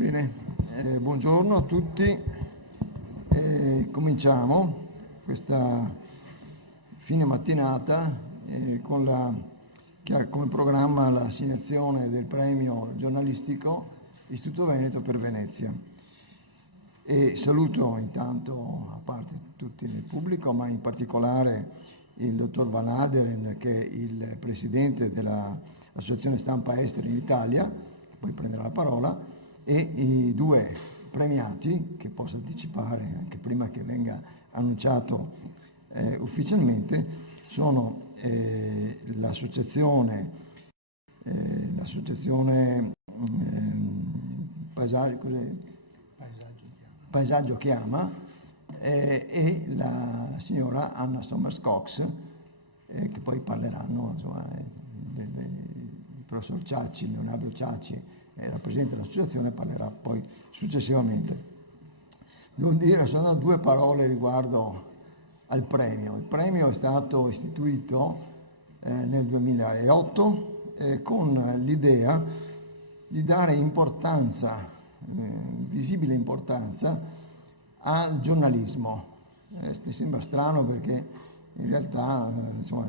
Bene, buongiorno a tutti. Cominciamo questa fine mattinata che ha come programma l'assegnazione del premio giornalistico Istituto Veneto per Venezia. E saluto intanto, a parte tutti il pubblico, ma in particolare il dottor Van Aderen, che è il presidente dell'Associazione Stampa Esteri in Italia, che poi prenderà la parola, e i due premiati, che posso anticipare anche prima che venga annunciato ufficialmente, sono l'associazione Paesaggio Chiama e la signora Anna Sommers Cox, che poi parleranno, insomma, il professor Ciacci, Leonardo Ciacci, la presidente dell'associazione, parlerà poi successivamente. Devo dire sono due parole riguardo al premio. Il premio è stato istituito nel 2008 con l'idea di dare importanza, visibile importanza, al giornalismo. Ti sembra strano perché in realtà insomma,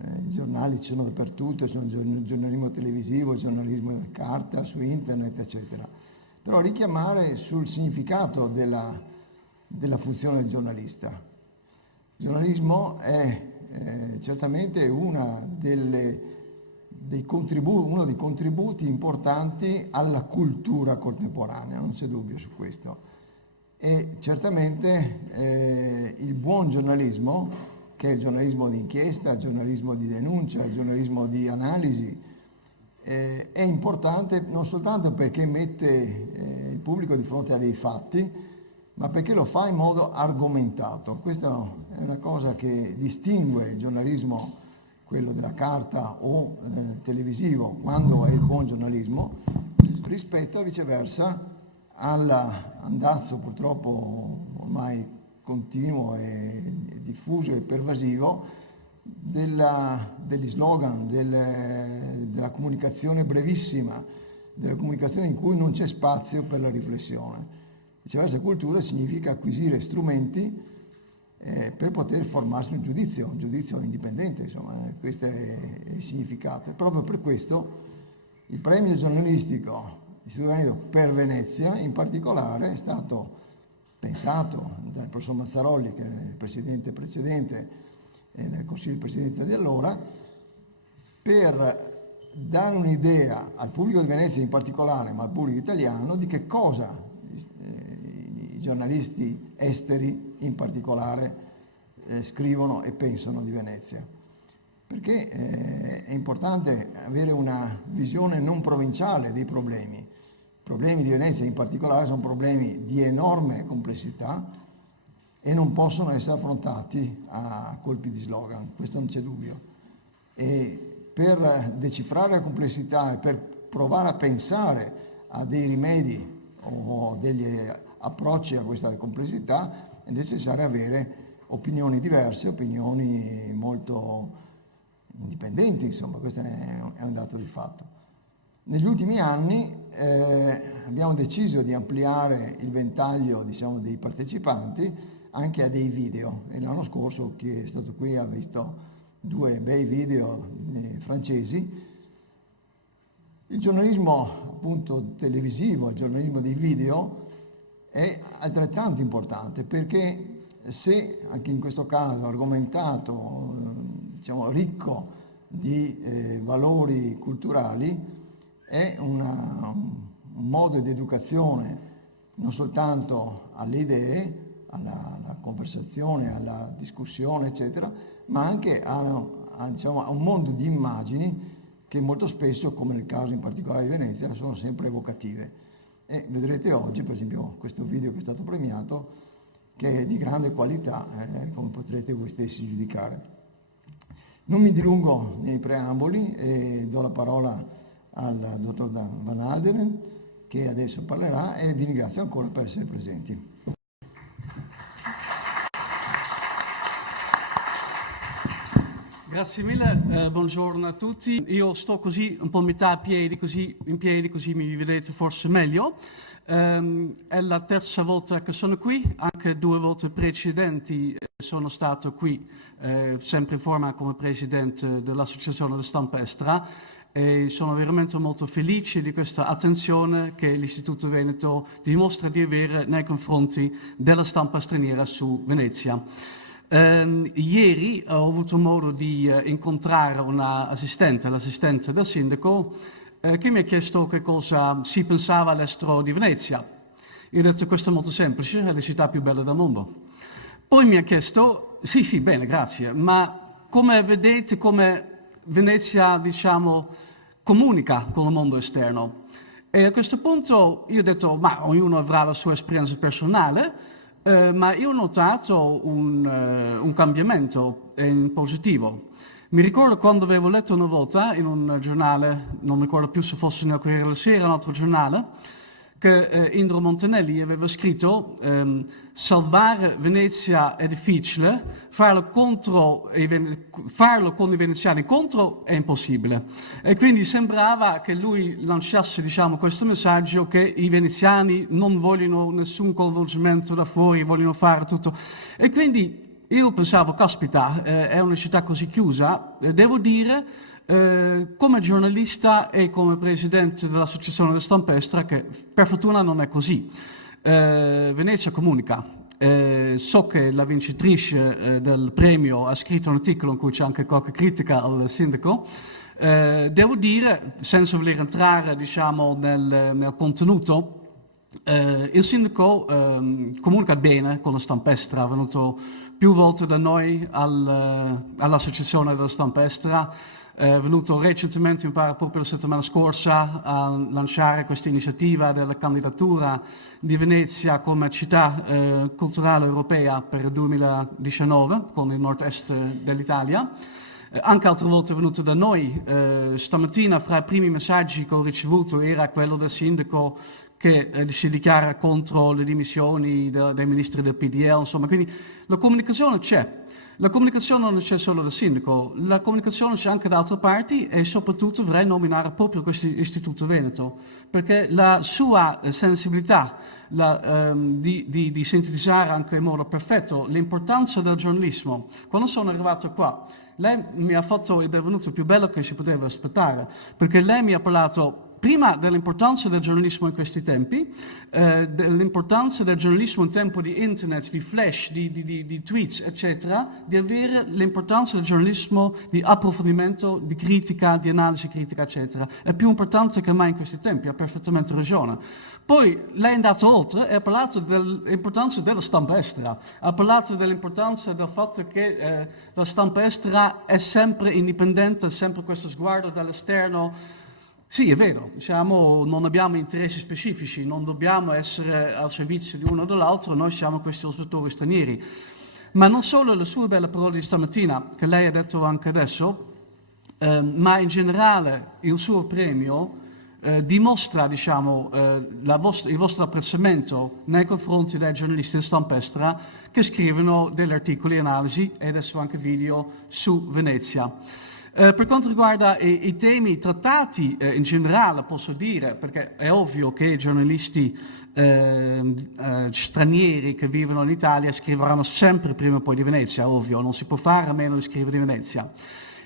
i giornali ci sono dappertutto, c'è il giornalismo televisivo, il giornalismo in carta, su internet, eccetera. Però richiamare sul significato della funzione del giornalista. Il giornalismo è certamente uno dei contributi importanti alla cultura contemporanea, non c'è dubbio su questo. E certamente il buon giornalismo, che è il giornalismo di inchiesta, il giornalismo di denuncia, il giornalismo di analisi, è importante non soltanto perché mette il pubblico di fronte a dei fatti, ma perché lo fa in modo argomentato. Questa è una cosa che distingue il giornalismo, quello della carta o televisivo, quando è il buon giornalismo, rispetto viceversa all'andazzo purtroppo ormai continuo e diffuso e pervasivo degli slogan, della comunicazione brevissima, della comunicazione in cui non c'è spazio per la riflessione. Viceversa, cultura significa acquisire strumenti per poter formarsi un giudizio indipendente, insomma, questo è il significato. E proprio per questo il premio giornalistico Istituto Veneto per Venezia, in particolare, è stato pensato dal professor Mazzarolli, che è il presidente precedente nel Consiglio di Presidenza di allora, per dare un'idea al pubblico di Venezia in particolare, ma al pubblico italiano, di che cosa i giornalisti esteri in particolare scrivono e pensano di Venezia. Perché è importante avere una visione non provinciale dei problemi. I problemi di Venezia in particolare sono problemi di enorme complessità e non possono essere affrontati a colpi di slogan, questo non c'è dubbio. E per decifrare la complessità e per provare a pensare a dei rimedi o degli approcci a questa complessità è necessario avere opinioni diverse, opinioni molto indipendenti, insomma, questo è un dato di fatto. Negli ultimi anni abbiamo deciso di ampliare il ventaglio, diciamo, dei partecipanti anche a dei video. E l'anno scorso chi è stato qui ha visto due bei video francesi. Il giornalismo appunto televisivo, il giornalismo dei video è altrettanto importante perché se anche in questo caso argomentato, diciamo, ricco di valori culturali, è un modo di educazione non soltanto alle idee, alla conversazione, alla discussione, eccetera, ma anche diciamo, a un mondo di immagini che molto spesso, come nel caso in particolare di Venezia, sono sempre evocative. E vedrete oggi, per esempio, questo video che è stato premiato, che è di grande qualità, come potrete voi stessi giudicare. Non mi dilungo nei preamboli e do la parola al dottor Van Aderen, che adesso parlerà, e vi ringrazio ancora per essere presenti. Grazie mille, buongiorno a tutti. Io sto così un po' a metà in piedi, così mi vedete forse meglio. È la terza volta che sono qui, anche 2 volte precedenti sono stato qui, sempre in forma come presidente dell'Associazione della Stampa Estera, e sono veramente molto felice di questa attenzione che l'Istituto Veneto dimostra di avere nei confronti della stampa straniera su Venezia. Ieri ho avuto modo di incontrare l'assistente del sindaco, che mi ha chiesto che cosa si pensava all'estero di Venezia. Io ho detto: questo è molto semplice, è la città più bella del mondo. Poi mi ha chiesto: sì, bene, grazie, ma come vedete come Venezia, diciamo, comunica con il mondo esterno? E a questo punto io ho detto: ma ognuno avrà la sua esperienza personale, ma io ho notato un cambiamento in positivo. Mi ricordo quando avevo letto una volta in un giornale, non mi ricordo più se fosse nel Corriere della Sera o un altro giornale, che Indro Montanelli aveva scritto: salvare Venezia è difficile, farlo con i veneziani contro è impossibile. E quindi sembrava che lui lanciasse, diciamo, questo messaggio che i veneziani non vogliono nessun coinvolgimento da fuori, vogliono fare tutto. E quindi io pensavo: caspita, è una città così chiusa. Devo dire, come giornalista e come presidente dell'Associazione della Stampa Estera, che per fortuna non è così. Venezia comunica. So che la vincitrice del premio ha scritto un articolo in cui c'è anche qualche critica al sindaco. Devo dire, senza voler entrare, diciamo, nel contenuto, il sindaco comunica bene con la Stampa Estera, è venuto più volte da noi all'Associazione della Stampa Estera, è venuto recentemente, mi pare proprio la settimana scorsa, a lanciare questa iniziativa della candidatura di Venezia come città culturale europea per il 2019 con il nord-est dell'Italia. Anche altre volte è venuto da noi. Stamattina, fra i primi messaggi che ho ricevuto, era quello del sindaco che si dichiara contro le dimissioni dei ministri del PDL, insomma, quindi la comunicazione c'è. La comunicazione non c'è solo dal sindaco, la comunicazione c'è anche da altre parti, e soprattutto vorrei nominare proprio questo Istituto Veneto, perché la sua sensibilità di sintetizzare anche in modo perfetto l'importanza del giornalismo. Quando sono arrivato qua, lei mi ha fatto il benvenuto più bello che si poteva aspettare, perché lei mi ha parlato prima dell'importanza del giornalismo in questi tempi, dell'importanza del giornalismo in tempo di internet, di flash, di tweets, eccetera, di avere l'importanza del giornalismo di approfondimento, di critica, di analisi critica, eccetera. È più importante che mai in questi tempi, ha perfettamente ragione. Poi lei è andato oltre e ha parlato dell'importanza della stampa estera, ha parlato dell'importanza del fatto che la stampa estera è sempre indipendente, sempre questo sguardo dall'esterno. Sì, è vero, non abbiamo interessi specifici, non dobbiamo essere al servizio di uno o dell'altro, noi siamo questi osservatori stranieri. Ma non solo le sue belle parole di stamattina, che lei ha detto anche adesso, ma in generale il suo premio dimostra, diciamo, il vostro apprezzamento nei confronti dei giornalisti di stampa estera che scrivono degli articoli, analisi e adesso anche video su Venezia. Per quanto riguarda i temi trattati in generale, posso dire, perché è ovvio che i giornalisti stranieri che vivono in Italia scriveranno sempre prima o poi di Venezia, ovvio, non si può fare a meno di scrivere di Venezia.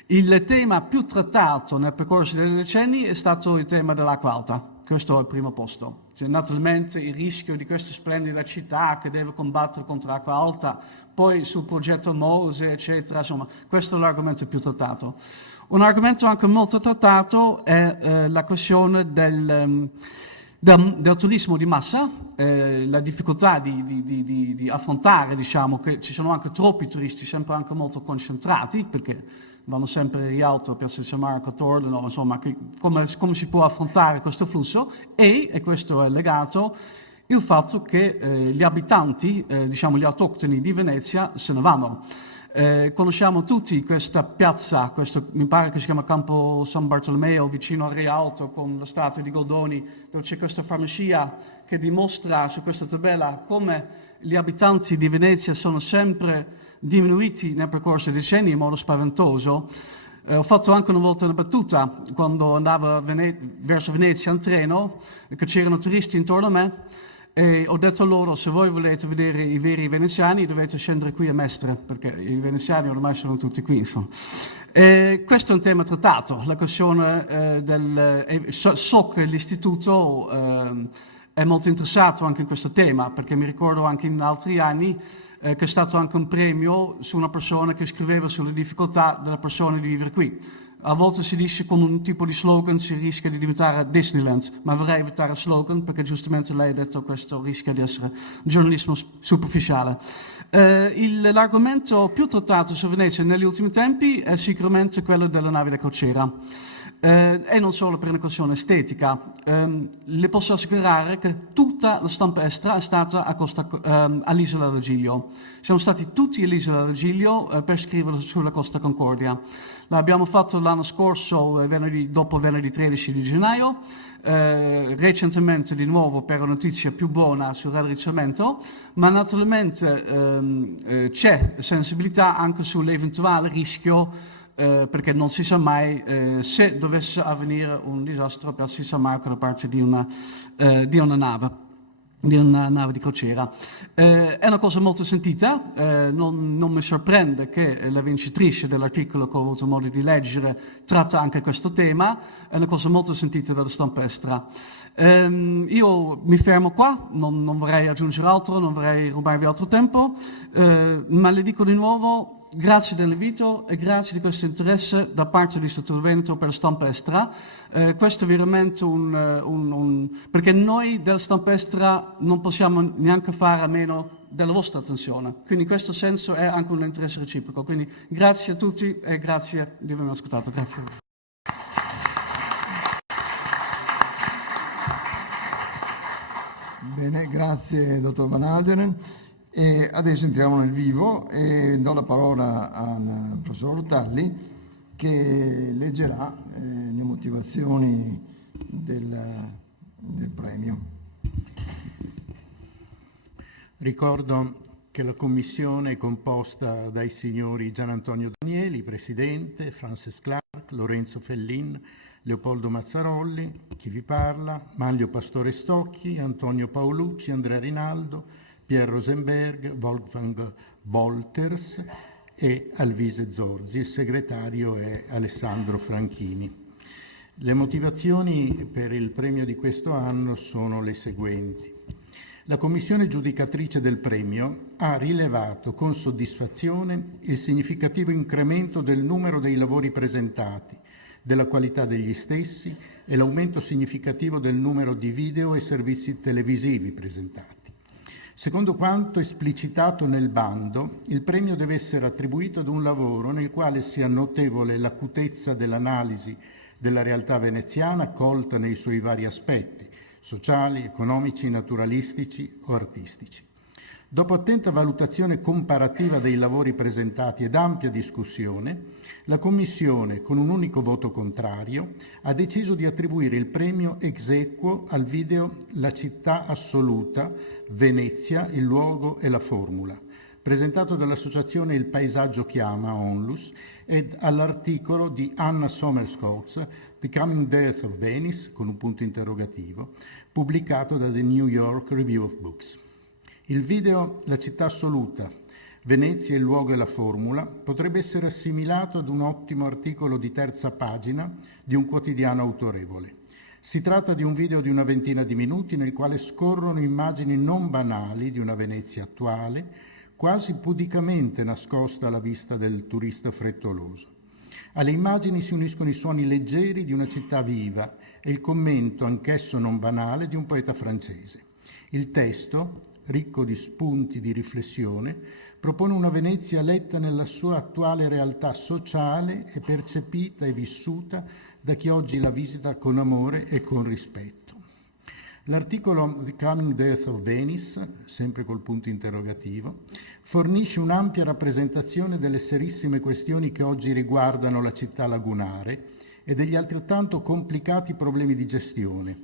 Il tema più trattato nel percorso dei decenni è stato il tema dell'acqua alta, questo è il primo posto. C'è naturalmente il rischio di questa splendida città che deve combattere contro l'acqua alta, poi sul progetto Mose, eccetera, insomma, questo è l'argomento più trattato. Un argomento anche molto trattato è la questione del turismo di massa, la difficoltà di affrontare, diciamo, che ci sono anche troppi turisti, sempre anche molto concentrati, perché vanno sempre in Rialto, Piazza San Marco, Tordano, insomma, come si può affrontare questo flusso, e questo è legato il fatto che gli abitanti, diciamo gli autoctoni di Venezia, se ne vanno. Conosciamo tutti questa piazza, mi pare che si chiama Campo San Bartolomeo, vicino a Rialto, con la statua di Goldoni, dove c'è questa farmacia che dimostra su questa tabella come gli abitanti di Venezia sono sempre diminuiti nel percorso dei decenni in modo spaventoso. Ho fatto anche una volta una battuta quando andavo verso Venezia in treno, che c'erano turisti intorno a me, e ho detto loro: se voi volete vedere i veri veneziani dovete scendere qui a Mestre, perché i veneziani ormai sono tutti qui. Insomma. Questo è un tema trattato, la questione so che l'istituto è molto interessato anche in questo tema, perché mi ricordo anche in altri anni che è stato anche un premio su una persona che scriveva sulle difficoltà delle persone di vivere qui. A volte si dice come un tipo di slogan si rischia di diventare Disneyland, ma vorrei evitare il slogan perché giustamente lei ha detto che questo rischia di essere giornalismo superficiale. L'argomento più trattato su Venezia negli ultimi tempi è sicuramente quello della nave da crociera. E non solo per una questione estetica. Le posso assicurare che tutta la stampa estera è stata all'Isola del Giglio. Siamo stati tutti all'Isola del Giglio per scrivere sulla Costa Concordia. L'abbiamo fatto l'anno scorso, dopo venerdì 13 di gennaio, recentemente di nuovo per una notizia più buona sul raddrizzamento, ma naturalmente c'è sensibilità anche sull'eventuale rischio, perché non si sa mai se dovesse avvenire un disastro per si sa mai da parte di una nave. Di una nave di crociera. È una cosa molto sentita, non mi sorprende che la vincitrice dell'articolo che ho avuto modo di leggere tratta anche questo tema, è una cosa molto sentita dalla stampa estera. Io mi fermo qua, non vorrei aggiungere altro, non vorrei rubarvi altro tempo, ma le dico di nuovo grazie dell'invito e grazie di questo interesse da parte dell'Istituto Veneto per la stampa estera. Questo è veramente perché noi della stampa estera non possiamo neanche fare a meno della vostra attenzione, quindi in questo senso è anche un interesse reciproco, quindi grazie a tutti e grazie di avermi ascoltato. Grazie. Bene, grazie dottor Van Alderen. E adesso entriamo nel vivo e do la parola al professor Rutalli che leggerà le motivazioni del premio. Ricordo che la commissione è composta dai signori Gian Antonio Danieli, presidente, Frances Clark, Lorenzo Fellin, Leopoldo Mazzarolli, chi vi parla, Manlio Pastore Stocchi, Antonio Paolucci, Andrea Rinaldo, Pierre Rosenberg, Wolfgang Wolters e Alvise Zorzi. Il segretario è Alessandro Franchini. Le motivazioni per il premio di questo anno sono le seguenti. La commissione giudicatrice del premio ha rilevato con soddisfazione il significativo incremento del numero dei lavori presentati, della qualità degli stessi e l'aumento significativo del numero di video e servizi televisivi presentati. Secondo quanto esplicitato nel bando, il premio deve essere attribuito ad un lavoro nel quale sia notevole l'acutezza dell'analisi della realtà veneziana colta nei suoi vari aspetti, sociali, economici, naturalistici o artistici. Dopo attenta valutazione comparativa dei lavori presentati ed ampia discussione, la Commissione, con un unico voto contrario, ha deciso di attribuire il premio ex aequo al video La città assoluta, Venezia, il luogo e la formula, presentato dall'associazione Il Paesaggio Chiama, Onlus, ed all'articolo di Anna Sommerskogs, The Coming Death of Venice, con un punto interrogativo, pubblicato da The New York Review of Books. Il video La città assoluta, Venezia, il luogo e la formula potrebbe essere assimilato ad un ottimo articolo di terza pagina di un quotidiano autorevole. Si tratta di un video di una ventina di minuti nel quale scorrono immagini non banali di una Venezia attuale, quasi pudicamente nascosta alla vista del turista frettoloso. Alle immagini si uniscono i suoni leggeri di una città viva e il commento, anch'esso non banale, di un poeta francese. Il testo, ricco di spunti di riflessione, propone una Venezia letta nella sua attuale realtà sociale e percepita e vissuta da chi oggi la visita con amore e con rispetto. L'articolo The Coming Death of Venice, sempre col punto interrogativo, fornisce un'ampia rappresentazione delle serissime questioni che oggi riguardano la città lagunare e degli altrettanto complicati problemi di gestione,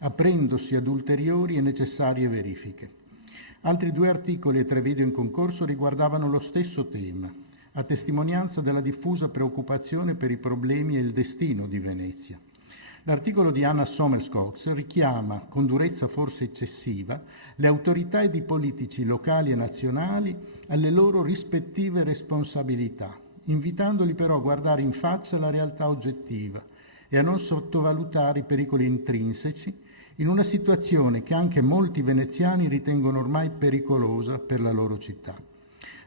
aprendosi ad ulteriori e necessarie verifiche. Altri 2 articoli e 3 video in concorso riguardavano lo stesso tema, a testimonianza della diffusa preoccupazione per i problemi e il destino di Venezia. L'articolo di Anna Sommerskogs richiama, con durezza forse eccessiva, le autorità ed i politici locali e nazionali alle loro rispettive responsabilità, invitandoli però a guardare in faccia la realtà oggettiva e a non sottovalutare i pericoli intrinseci in una situazione che anche molti veneziani ritengono ormai pericolosa per la loro città.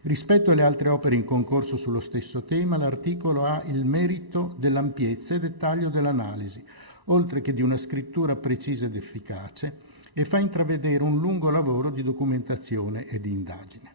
Rispetto alle altre opere in concorso sullo stesso tema, l'articolo ha il merito dell'ampiezza e dettaglio dell'analisi, oltre che di una scrittura precisa ed efficace, e fa intravedere un lungo lavoro di documentazione e di indagine.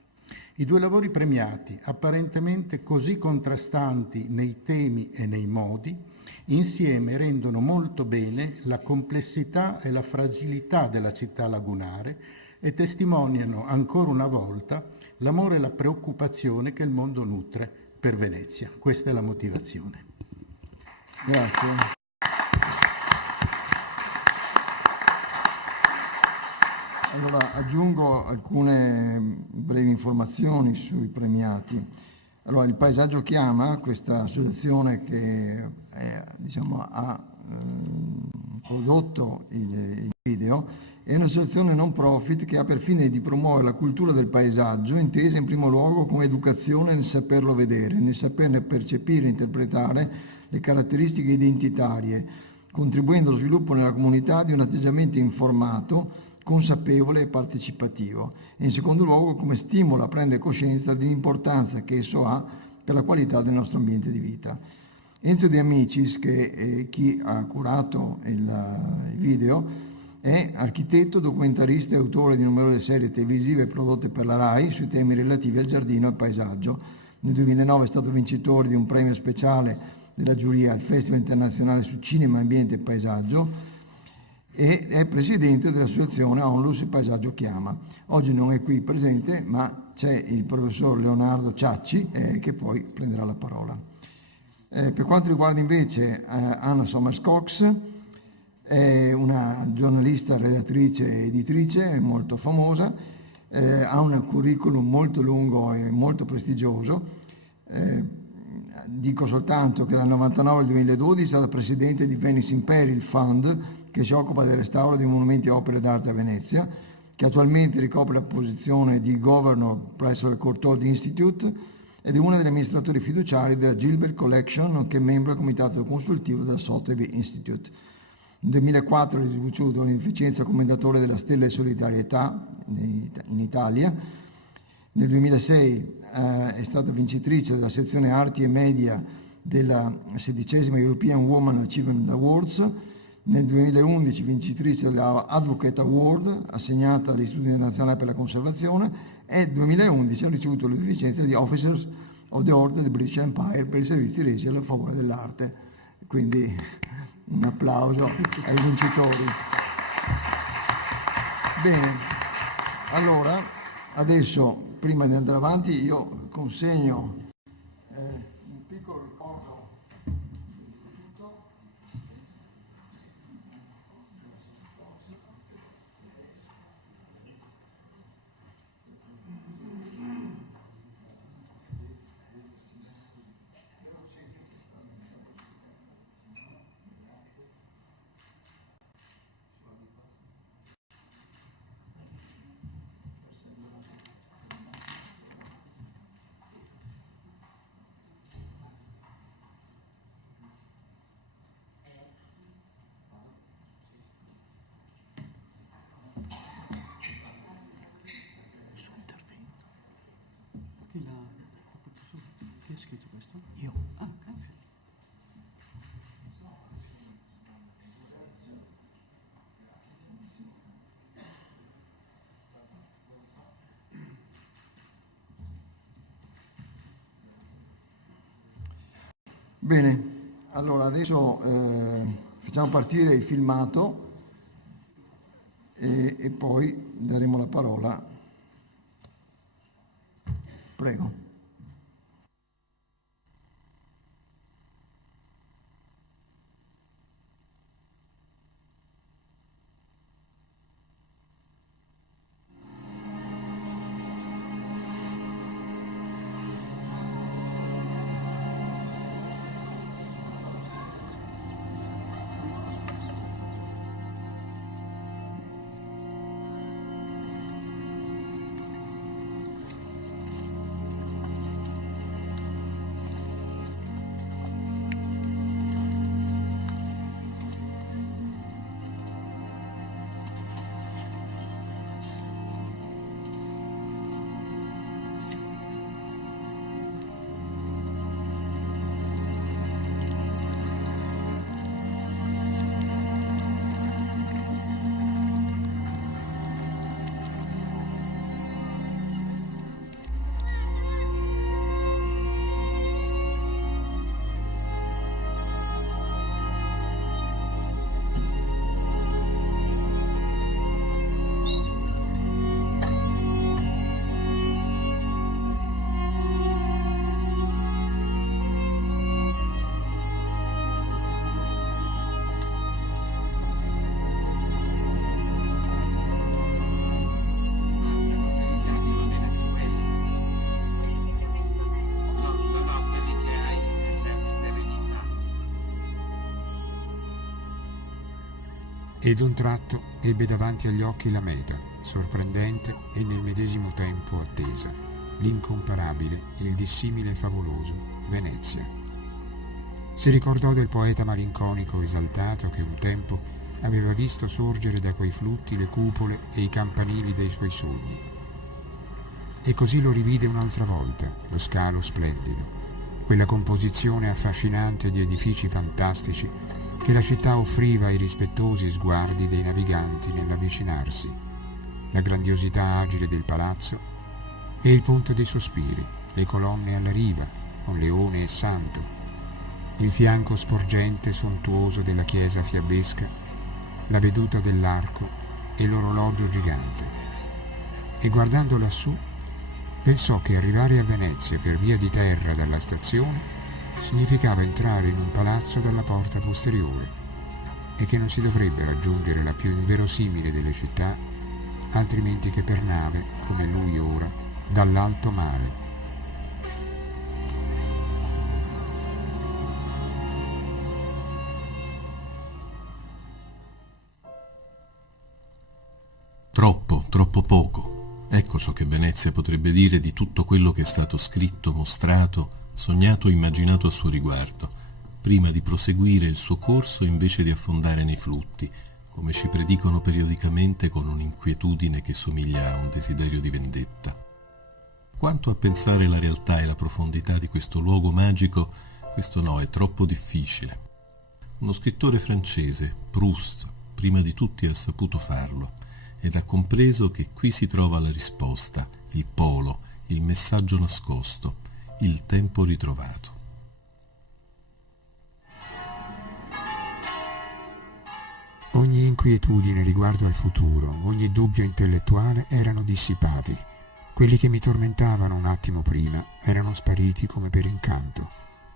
I 2 lavori premiati, apparentemente così contrastanti nei temi e nei modi, insieme rendono molto bene la complessità e la fragilità della città lagunare e testimoniano ancora una volta l'amore e la preoccupazione che il mondo nutre per Venezia. Questa è la motivazione. Grazie. Allora, aggiungo alcune brevi informazioni sui premiati. Allora, il Paesaggio Chiama, questa associazione che ha prodotto il video, è un'associazione non profit che ha per fine di promuovere la cultura del paesaggio, intesa in primo luogo come educazione nel saperlo vedere, nel saperne percepire e interpretare le caratteristiche identitarie, contribuendo allo sviluppo nella comunità di un atteggiamento informato, consapevole e partecipativo, e in secondo luogo come stimolo a prendere coscienza dell'importanza che esso ha per la qualità del nostro ambiente di vita. Enzo De Amicis, che è chi ha curato il video, è architetto, documentarista e autore di numerose serie televisive prodotte per la RAI sui temi relativi al giardino e al paesaggio. Nel 2009 è stato vincitore di un premio speciale della giuria al Festival Internazionale su Cinema, Ambiente e Paesaggio, e è presidente dell'associazione Onlus Il Paesaggio Chiama. Oggi non è qui presente, ma c'è il professor Leonardo Ciacci che poi prenderà la parola. Per quanto riguarda invece Anna Sommerskogs, è una giornalista, redattrice e editrice molto famosa, ha un curriculum molto lungo e molto prestigioso. Dico soltanto che dal 1999 al 2012 è stata presidente di Venice Imperial Fund, che si occupa del restauro di monumenti e opere d'arte a Venezia, che attualmente ricopre la posizione di Governor presso il Courtauld Institute ed è una degli amministratori fiduciari della Gilbert Collection, nonché membro del comitato consultivo della Sotheby Institute. Nel 2004 ha ricevuto l'onorificenza commendatore della Stella di Solidarietà in Italia. Nel 2006 è stata vincitrice della sezione Arti e Media della 16ª European Women Achievement Awards. Nel 2011 vincitrice della Advocate Award assegnata all'Istituto Nazionale per la Conservazione e nel 2011 ha ricevuto l'onorificenza di Officers of the Order del British Empire per i servizi resi a favore dell'arte. Quindi un applauso ai vincitori. Bene, allora adesso prima di andare avanti io consegno un piccolo ricordo. Chi ha scritto questo? Io. Ah, grazie. Bene, allora adesso facciamo partire il filmato e poi daremo la parola. Prego. e d'un tratto ebbe davanti agli occhi la meta, sorprendente e nel medesimo tempo attesa, l'incomparabile, il dissimile favoloso, Venezia. Si ricordò del poeta malinconico esaltato che un tempo aveva visto sorgere da quei flutti le cupole e i campanili dei suoi sogni. E così lo rivide un'altra volta, lo scalo splendido, quella composizione affascinante di edifici fantastici che la città offriva ai rispettosi sguardi dei naviganti nell'avvicinarsi, la grandiosità agile del palazzo e il ponte dei sospiri, le colonne alla riva, con leone e santo, il fianco sporgente e sontuoso della chiesa fiabesca, la veduta dell'arco e l'orologio gigante. E guardando lassù, pensò che arrivare a Venezia per via di terra dalla stazione significava entrare in un palazzo dalla porta posteriore e che non si dovrebbe raggiungere la più inverosimile delle città altrimenti che per nave, come lui ora, dall'alto mare. Troppo poco. Ecco ciò che Venezia potrebbe dire di tutto quello che è stato scritto, mostrato, sognato e immaginato a suo riguardo, prima di proseguire il suo corso invece di affondare nei flutti, come ci predicono periodicamente con un'inquietudine che somiglia a un desiderio di vendetta. Quanto a pensare la realtà e la profondità di questo luogo magico, questo no, è troppo difficile. Uno scrittore francese, Proust, prima di tutti ha saputo farlo ed ha compreso che qui si trova la risposta, il polo, il messaggio nascosto, il tempo ritrovato. Ogni inquietudine riguardo al futuro, ogni dubbio intellettuale erano dissipati. Quelli che mi tormentavano un attimo prima erano spariti come per incanto.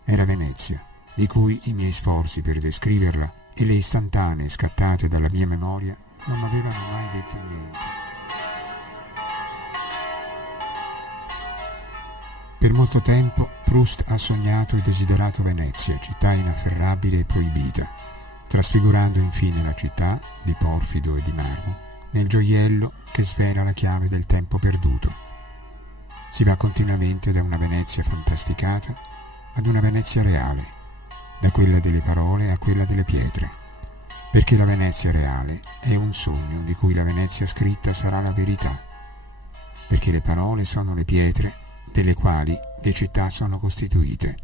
Era Venezia, di cui i miei sforzi per descriverla e le istantanee scattate dalla mia memoria non m'avevano mai detto niente. Per molto tempo Proust ha sognato e desiderato Venezia, città inafferrabile e proibita, trasfigurando infine la città, di porfido e di marmo, nel gioiello che svela la chiave del tempo perduto. Si va continuamente da una Venezia fantasticata ad una Venezia reale, da quella delle parole a quella delle pietre, perché la Venezia reale è un sogno di cui la Venezia scritta sarà la verità, perché le parole sono le pietre delle quali le città sono costituite.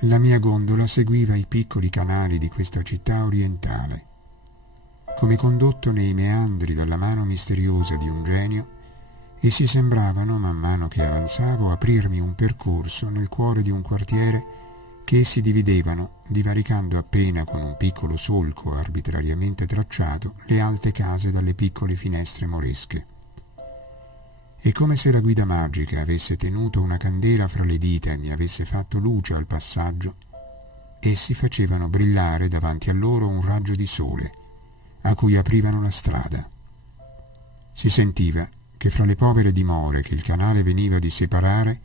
La mia gondola seguiva i piccoli canali di questa città orientale. Come condotto nei meandri dalla mano misteriosa di un genio, essi sembravano, man mano che avanzavo, aprirmi un percorso nel cuore di un quartiere che essi dividevano, divaricando appena con un piccolo solco arbitrariamente tracciato le alte case dalle piccole finestre moresche. E come se la guida magica avesse tenuto una candela fra le dita e mi avesse fatto luce al passaggio, essi facevano brillare davanti a loro un raggio di sole, a cui aprivano la strada. Si sentiva che fra le povere dimore che il canale veniva di separare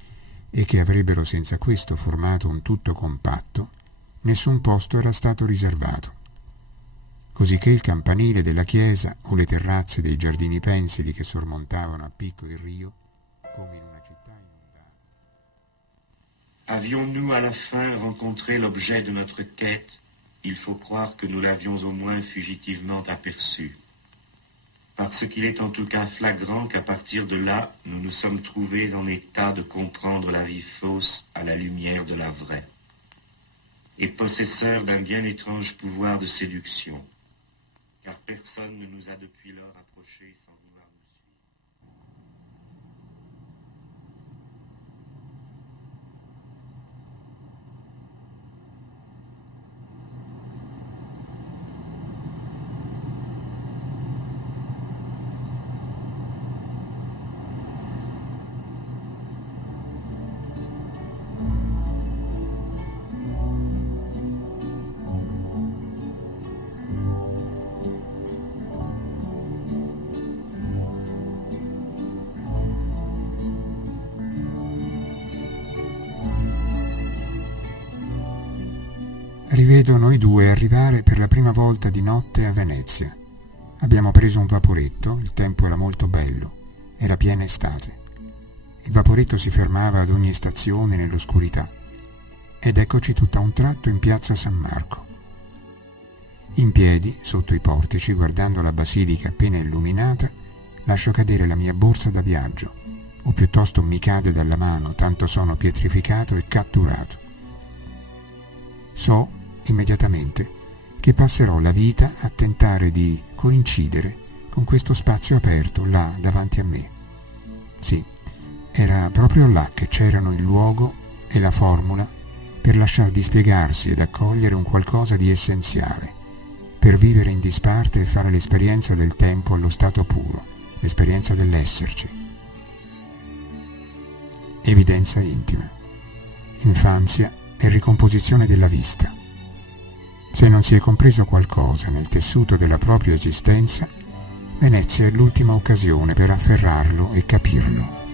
e che avrebbero senza questo formato un tutto compatto, nessun posto era stato riservato. Cosicché il campanile della chiesa o le terrazze dei giardini pensili che sormontavano a picco il Rio, come in una città inondata. Avions-nous à la fin rencontré l'objet de notre quête? Il faut croire que nous l'avions au moins fugitivement aperçu. Parce qu'il est en tout cas flagrant qu'à partir de là, nous nous sommes trouvés en état de comprendre la vie fausse à la lumière de la vraie, et possesseurs d'un bien étrange pouvoir de séduction, car personne ne nous a depuis lors approchés sans vouloir nous suivre. rivedo noi due arrivare per la prima volta di notte a Venezia. Abbiamo preso un vaporetto, il tempo era molto bello, era piena estate. Il vaporetto si fermava ad ogni stazione nell'oscurità ed eccoci tutto a un tratto in piazza San Marco. In piedi, sotto i portici, guardando la basilica appena illuminata, lascio cadere la mia borsa da viaggio, o piuttosto mi cade dalla mano, tanto sono pietrificato e catturato. So, immediatamente, che passerò la vita a tentare di coincidere con questo spazio aperto là davanti a me. Sì, era proprio là che c'erano il luogo e la formula per lasciar dispiegarsi ed accogliere un qualcosa di essenziale, per vivere in disparte e fare l'esperienza del tempo allo stato puro, l'esperienza dell'esserci. Evidenza intima, infanzia e ricomposizione della vista. Se non si è compreso qualcosa nel tessuto della propria esistenza, Venezia è l'ultima occasione per afferrarlo e capirlo.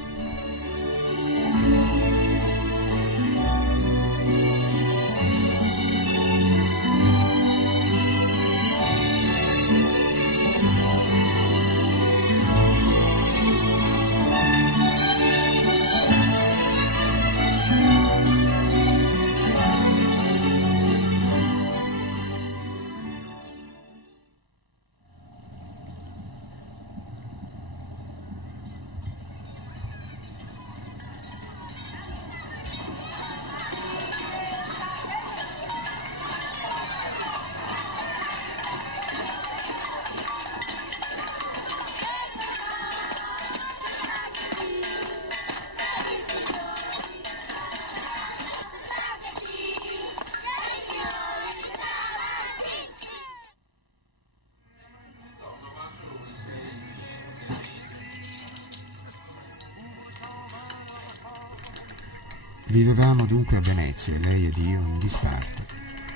Vivevamo dunque a Venezia, lei ed io, in disparte.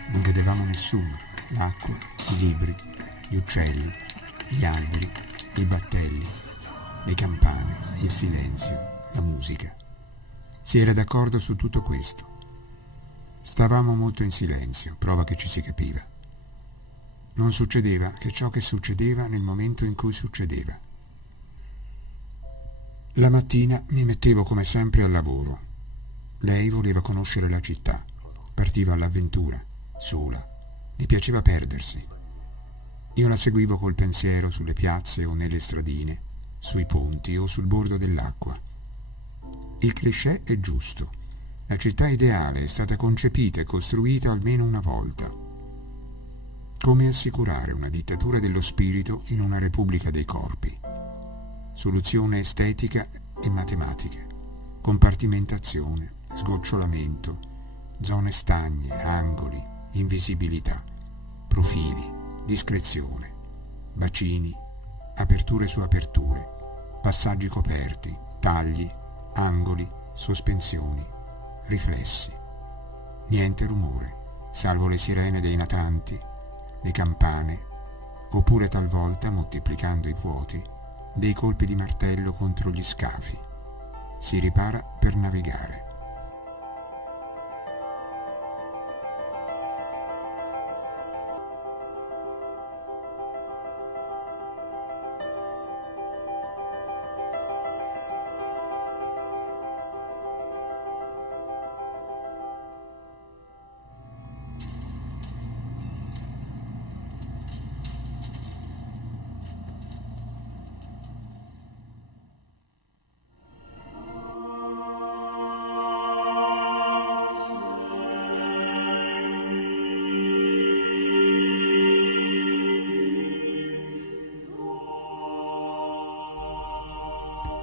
Non vedevamo nessuno, l'acqua, i libri, gli uccelli, gli alberi, i battelli, le campane, il silenzio, la musica. Si era d'accordo su tutto questo. Stavamo molto in silenzio, prova che ci si capiva. Non succedeva che ciò che succedeva nel momento in cui succedeva. La mattina mi mettevo come sempre al lavoro. Lei voleva conoscere la città, partiva all'avventura, sola, le piaceva perdersi. Io la seguivo col pensiero sulle piazze o nelle stradine, sui ponti o sul bordo dell'acqua. Il cliché è giusto. La città ideale è stata concepita e costruita almeno una volta. Come assicurare una dittatura dello spirito in una repubblica dei corpi? Soluzione estetica e matematica, compartimentazione, sgocciolamento, zone stagne, angoli, invisibilità, profili, discrezione, bacini, aperture su aperture, passaggi coperti, tagli, angoli, sospensioni, riflessi. Niente rumore, salvo le sirene dei natanti, le campane, oppure talvolta, moltiplicando i vuoti, dei colpi di martello contro gli scafi. Si ripara per navigare.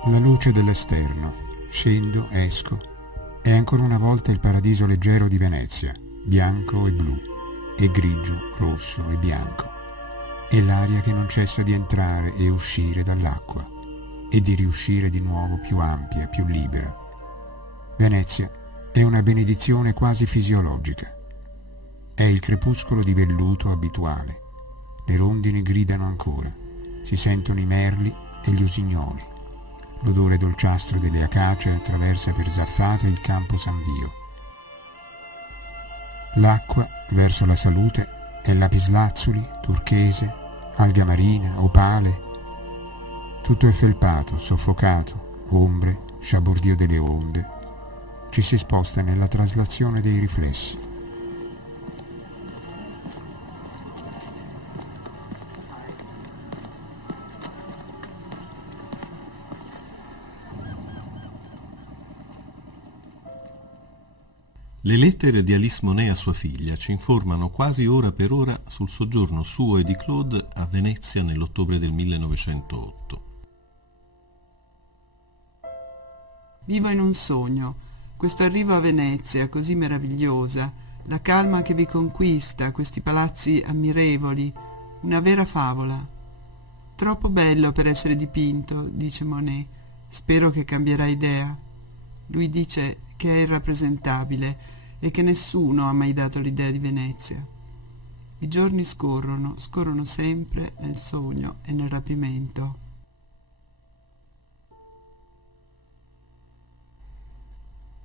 La luce dell'esterno, scendo, esco, è ancora una volta il paradiso leggero di Venezia, bianco e blu, e grigio, rosso e bianco, e l'aria che non cessa di entrare e uscire dall'acqua, e di riuscire di nuovo più ampia, più libera. Venezia è una benedizione quasi fisiologica. È il crepuscolo di velluto abituale. Le rondini gridano ancora, si sentono i merli e gli usignoli. L'odore dolciastro delle acacie attraversa per zaffate il campo San Vio. L'acqua verso la salute è lapislazzuli, turchese, alga marina, opale. Tutto è felpato, soffocato, ombre, sciabordio delle onde. Ci si sposta nella traslazione dei riflessi. Le lettere di Alice Monet a sua figlia ci informano quasi ora per ora sul soggiorno suo e di Claude a Venezia nell'ottobre del 1908. Vivo in un sogno, questo arrivo a Venezia così meravigliosa, la calma che vi conquista, questi palazzi ammirevoli, una vera favola. Troppo bello per essere dipinto, dice Monet. Spero che cambierà idea. Lui dice che è irrappresentabile e che nessuno ha mai dato l'idea di Venezia. I giorni scorrono sempre nel sogno e nel rapimento.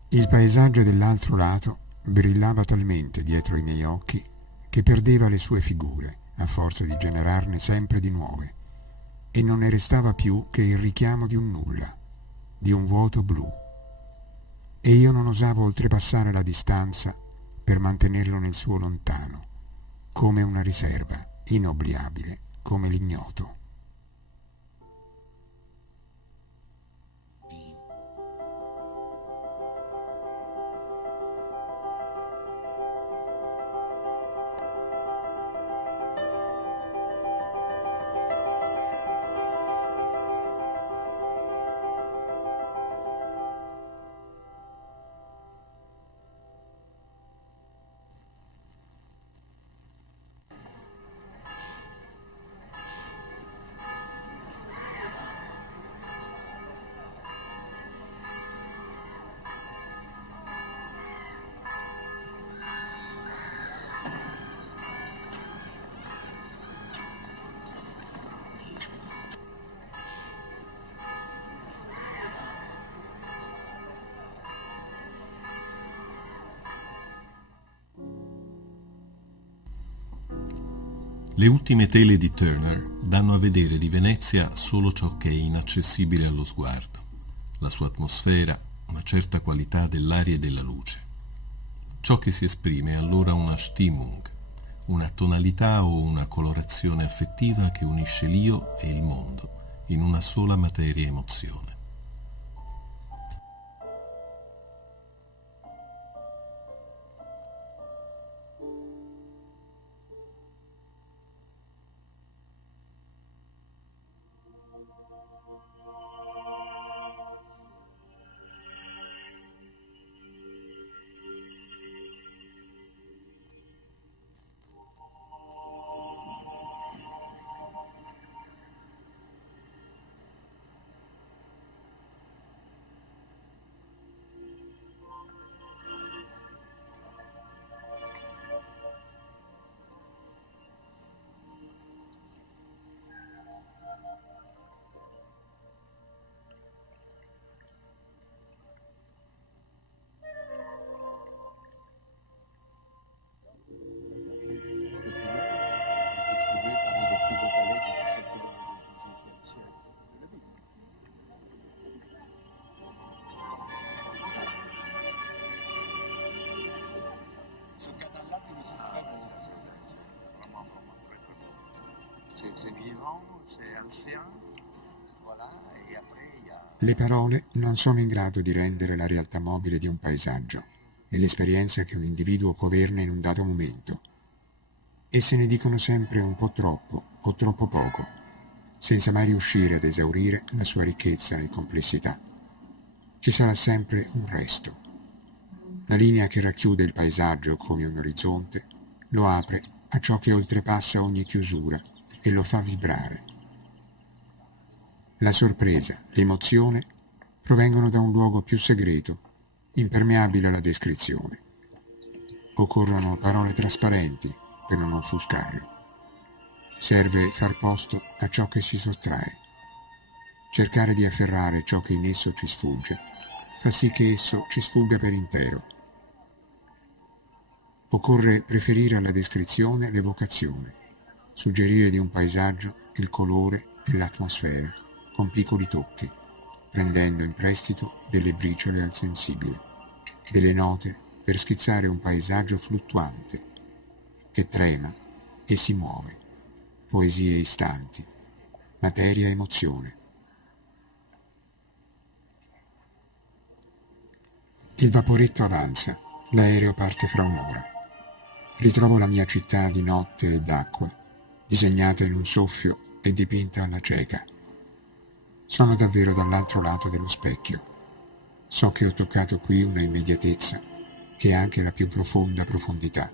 Il paesaggio dell'altro lato brillava talmente dietro i miei occhi che perdeva le sue figure a forza di generarne sempre di nuove, e non ne restava più che il richiamo di un nulla, di un vuoto blu. E io non osavo oltrepassare la distanza per mantenerlo nel suo lontano, come una riserva, inobliabile come l'ignoto. Le ultime tele di Turner danno a vedere di Venezia solo ciò che è inaccessibile allo sguardo, la sua atmosfera, una certa qualità dell'aria e della luce. Ciò che si esprime è allora una Stimmung, una tonalità o una colorazione affettiva che unisce l'io e il mondo in una sola materia emozione. Le parole non sono in grado di rendere la realtà mobile di un paesaggio e l'esperienza che un individuo può averne in un dato momento. Esse ne dicono sempre un po' troppo o troppo poco, senza mai riuscire ad esaurire la sua ricchezza e complessità. Ci sarà sempre un resto. La linea che racchiude il paesaggio come un orizzonte lo apre a ciò che oltrepassa ogni chiusura e lo fa vibrare. La sorpresa, l'emozione provengono da un luogo più segreto, impermeabile alla descrizione. Occorrono parole trasparenti per non offuscarlo. Serve far posto a ciò che si sottrae. Cercare di afferrare ciò che in esso ci sfugge fa sì che esso ci sfugga per intero. Occorre preferire alla descrizione l'evocazione, suggerire di un paesaggio il colore e l'atmosfera con piccoli tocchi, prendendo in prestito delle briciole al sensibile, delle note per schizzare un paesaggio fluttuante che trema e si muove, poesie istanti, materia e emozione. Il vaporetto avanza, l'aereo parte fra un'ora. Ritrovo la mia città di notte e d'acqua, disegnata in un soffio e dipinta alla cieca. Sono davvero dall'altro lato dello specchio. So che ho toccato qui una immediatezza che ha anche la più profonda profondità.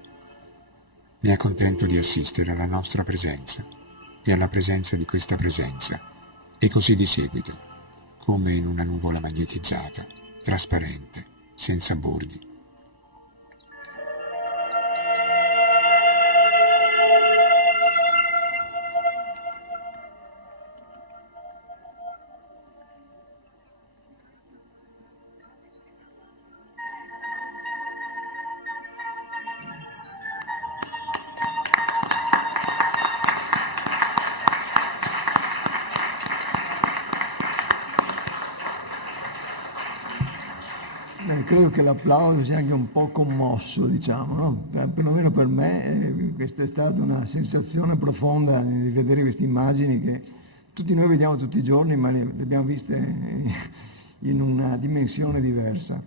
Mi accontento di assistere alla nostra presenza e alla presenza di questa presenza, e così di seguito, come in una nuvola magnetizzata, trasparente, senza bordi. Credo che l'applauso sia anche un po' commosso, diciamo, no? Perlomeno per me questa è stata una sensazione profonda di vedere queste immagini che tutti noi vediamo tutti i giorni, ma le abbiamo viste in una dimensione diversa.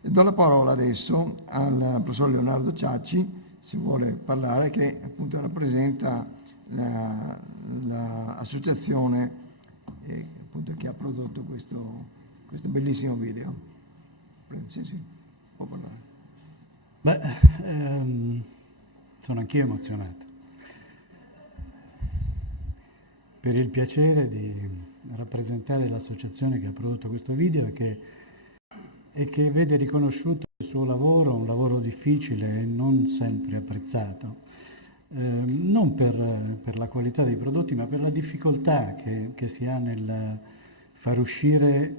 Do la parola adesso al professor Leonardo Ciacci, se vuole parlare, che appunto rappresenta l'associazione appunto, che ha prodotto questo bellissimo video. Sì, può parlare. Sono anch'io emozionato per il piacere di rappresentare l'associazione che ha prodotto questo video e che vede riconosciuto il suo lavoro, un lavoro difficile e non sempre apprezzato, non per la qualità dei prodotti, ma per la difficoltà che si ha nel far uscire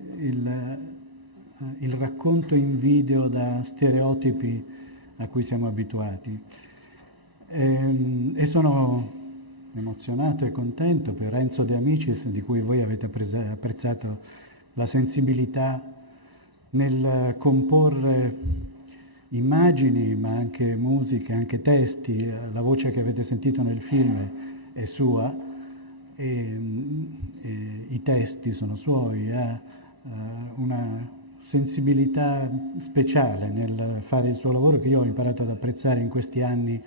il racconto in video da stereotipi a cui siamo abituati. E sono emozionato e contento per Enzo De Amicis, di cui voi avete apprezzato la sensibilità nel comporre immagini, ma anche musica, anche testi. La voce che avete sentito nel film è sua, e i testi sono suoi. Ha una sensibilità speciale nel fare il suo lavoro che io ho imparato ad apprezzare in questi anni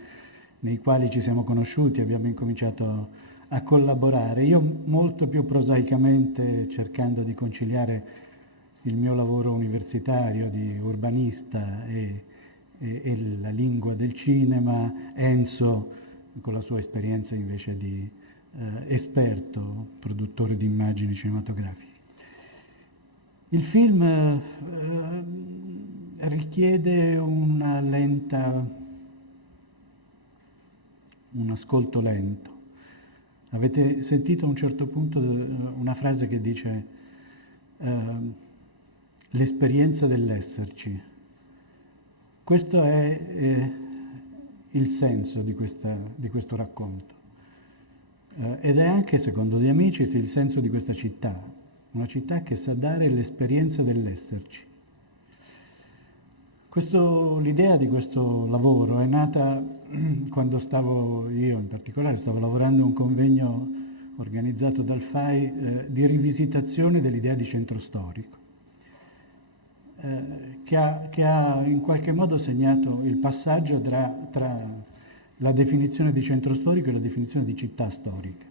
nei quali ci siamo conosciuti, abbiamo incominciato a collaborare. Io molto più prosaicamente, cercando di conciliare il mio lavoro universitario di urbanista e la lingua del cinema, Enzo con la sua esperienza invece di esperto, produttore di immagini cinematografiche. Il film richiede un ascolto lento. Avete sentito a un certo punto una frase che dice l'esperienza dell'esserci. Questo è il senso di questo racconto. Ed è anche, secondo De Amicis, il senso di questa città. Una città che sa dare l'esperienza dell'esserci. L'idea di questo lavoro è nata quando io in particolare stavo lavorando a un convegno organizzato dal FAI di rivisitazione dell'idea di centro storico, che ha in qualche modo segnato il passaggio tra la definizione di centro storico e la definizione di città storica.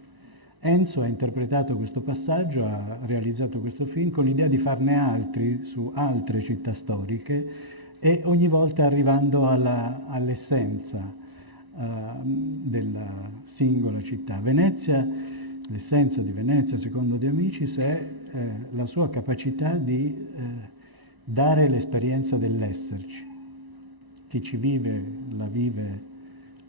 Enzo ha interpretato questo passaggio, ha realizzato questo film con l'idea di farne altri su altre città storiche e ogni volta arrivando all'essenza della singola città. Venezia, l'essenza di Venezia, secondo De Amicis, è la sua capacità di dare l'esperienza dell'esserci. Chi ci vive la vive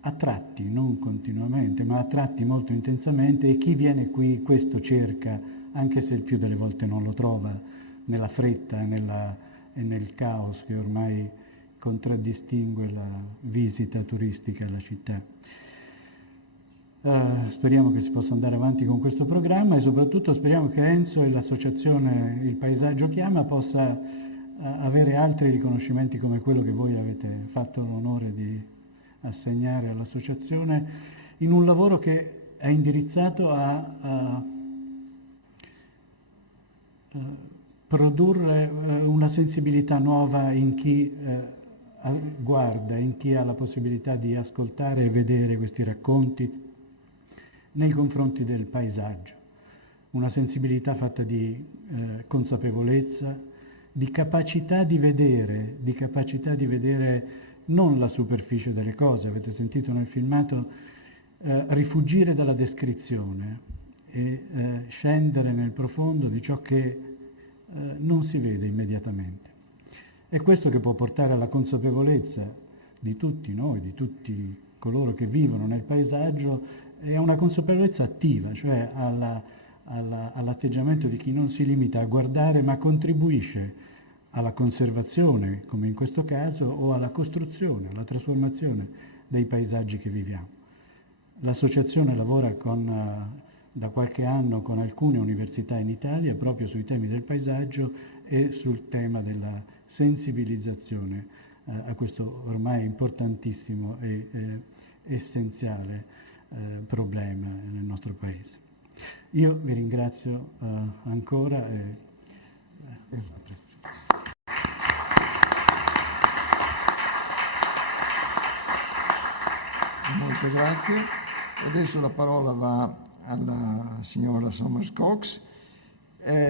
a tratti, non continuamente, ma a tratti molto intensamente, e chi viene qui questo cerca, anche se il più delle volte non lo trova, nella fretta e nel caos che ormai contraddistingue la visita turistica alla città. Speriamo che si possa andare avanti con questo programma e soprattutto speriamo che Enzo e l'associazione Il Paesaggio Chiama possa avere altri riconoscimenti come quello che voi avete fatto l'onore di assegnare all'associazione in un lavoro che è indirizzato a produrre una sensibilità nuova in chi guarda, in chi ha la possibilità di ascoltare e vedere questi racconti nei confronti del paesaggio. Una sensibilità fatta di consapevolezza, di capacità di vedere non la superficie delle cose. Avete sentito nel filmato rifuggire dalla descrizione e scendere nel profondo di ciò che non si vede immediatamente. È questo che può portare alla consapevolezza di tutti noi, di tutti coloro che vivono nel paesaggio, e a una consapevolezza attiva, cioè all'atteggiamento di chi non si limita a guardare ma contribuisce alla conservazione, come in questo caso, o alla costruzione, alla trasformazione dei paesaggi che viviamo. L'associazione lavora da qualche anno con alcune università in Italia proprio sui temi del paesaggio e sul tema della sensibilizzazione a questo ormai importantissimo e essenziale problema nel nostro Paese. Io vi ringrazio ancora Molte grazie. Adesso la parola va alla signora Somers Cox.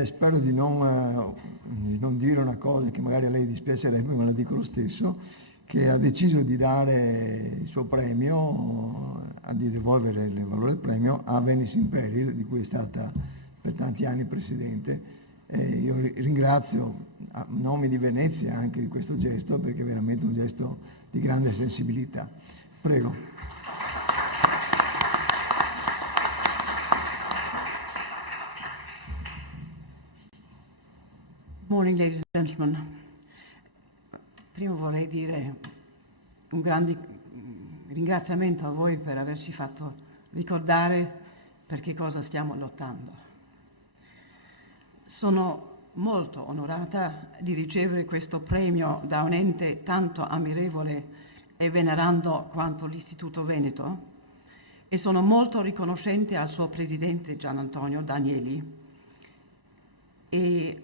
Spero di non dire una cosa che magari a lei dispiacerebbe, ma la dico lo stesso, che ha deciso di dare il suo premio, di devolvere il valore del premio a Venice Imperial, di cui è stata per tanti anni presidente. Io ringrazio a nome di Venezia anche di questo gesto, perché è veramente un gesto di grande sensibilità. Prego. Morning, ladies and gentlemen. Prima vorrei dire un grande ringraziamento a voi per averci fatto ricordare per che cosa stiamo lottando. Sono molto onorata di ricevere questo premio da un ente tanto ammirevole e venerando quanto l'Istituto Veneto e sono molto riconoscente al suo presidente Gian Antonio Danieli e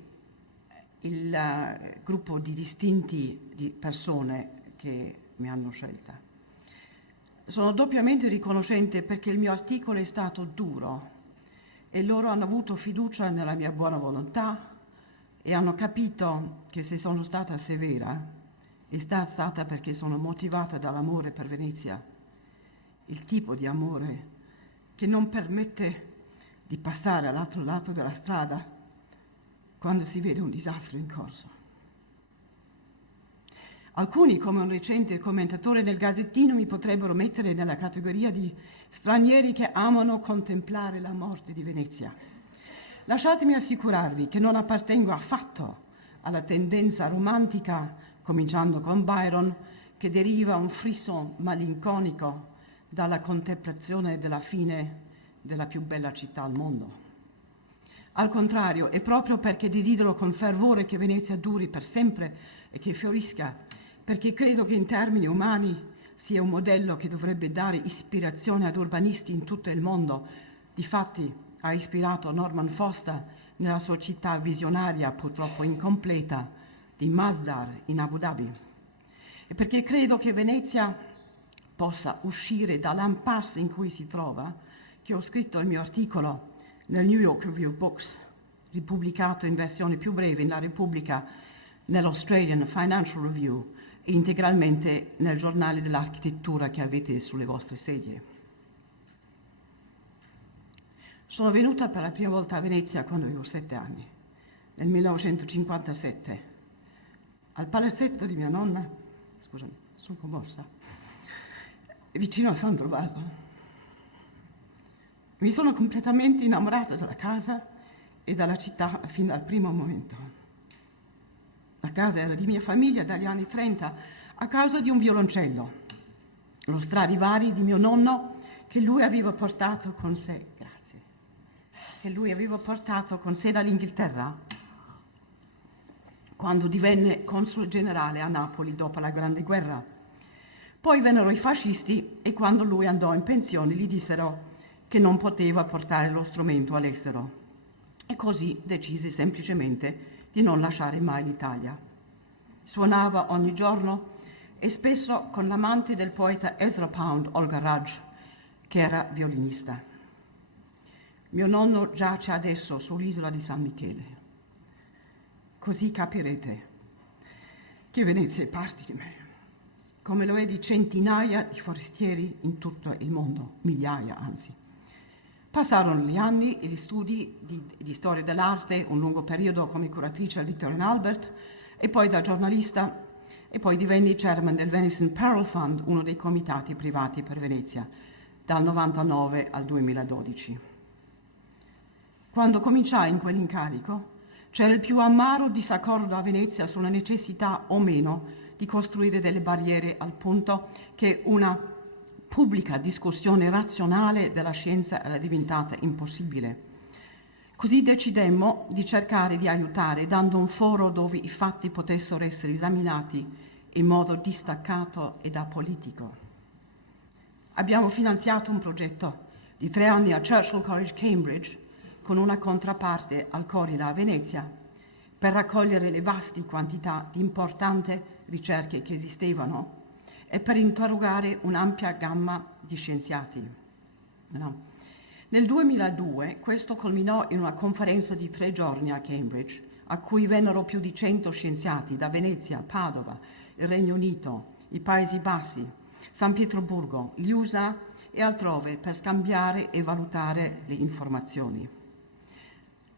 il gruppo di distinti di persone che mi hanno scelta. Sono doppiamente riconoscente perché il mio articolo è stato duro e loro hanno avuto fiducia nella mia buona volontà e hanno capito che se sono stata severa è stata perché sono motivata dall'amore per Venezia, il tipo di amore che non permette di passare all'altro lato della strada quando si vede un disastro in corso. Alcuni, come un recente commentatore del Gazzettino, mi potrebbero mettere nella categoria di stranieri che amano contemplare la morte di Venezia. Lasciatemi assicurarvi che non appartengo affatto alla tendenza romantica, cominciando con Byron, che deriva un frisson malinconico dalla contemplazione della fine della più bella città al mondo. Al contrario, è proprio perché desidero con fervore che Venezia duri per sempre e che fiorisca, perché credo che in termini umani sia un modello che dovrebbe dare ispirazione ad urbanisti in tutto il mondo. Difatti ha ispirato Norman Foster nella sua città visionaria, purtroppo incompleta, di Masdar in Abu Dhabi. E perché credo che Venezia possa uscire dall'impasse in cui si trova, che ho scritto il mio articolo nel New York Review of Books, ripubblicato in versione più breve in La Repubblica, nell'Australian Financial Review e integralmente nel giornale dell'architettura che avete sulle vostre sedie. Sono venuta per la prima volta a Venezia quando avevo 7 anni, nel 1957, al palazzetto di mia nonna, scusami, sono commossa, vicino a San Trovato. Mi sono completamente innamorata della casa e della città fin dal primo momento. La casa era di mia famiglia dagli anni 30, a causa di un violoncello, lo Stradivari di mio nonno, che lui aveva portato con sé, dall'Inghilterra quando divenne console generale a Napoli dopo la Grande Guerra. Poi vennero i fascisti e quando lui andò in pensione gli dissero che non poteva portare lo strumento all'estero e così decise semplicemente di non lasciare mai l'Italia. Suonava ogni giorno e spesso con l'amante del poeta Ezra Pound, Olga Raj, che era violinista. Mio nonno giace adesso sull'isola di San Michele. Così capirete che Venezia è parte di me, come lo è di centinaia di forestieri in tutto il mondo, migliaia anzi. Passarono gli anni e gli studi di storia dell'arte, un lungo periodo come curatrice al Victorian Albert e poi da giornalista e poi divenni chairman del Venice Apparel Fund, uno dei comitati privati per Venezia, dal 99 al 2012. Quando cominciai in quell'incarico c'era il più amaro disaccordo a Venezia sulla necessità o meno di costruire delle barriere al punto che una pubblica discussione razionale della scienza era diventata impossibile. Così decidemmo di cercare di aiutare dando un foro dove i fatti potessero essere esaminati in modo distaccato ed apolitico. Abbiamo finanziato un progetto di 3 anni a Churchill College, Cambridge, con una controparte al Corina a Venezia, per raccogliere le vaste quantità di importanti ricerche che esistevano e per interrogare un'ampia gamma di scienziati. No. Nel 2002 questo culminò in una conferenza di 3 giorni a Cambridge, a cui vennero più di 100 scienziati da Venezia, Padova, il Regno Unito, i Paesi Bassi, San Pietroburgo, gli USA e altrove per scambiare e valutare le informazioni.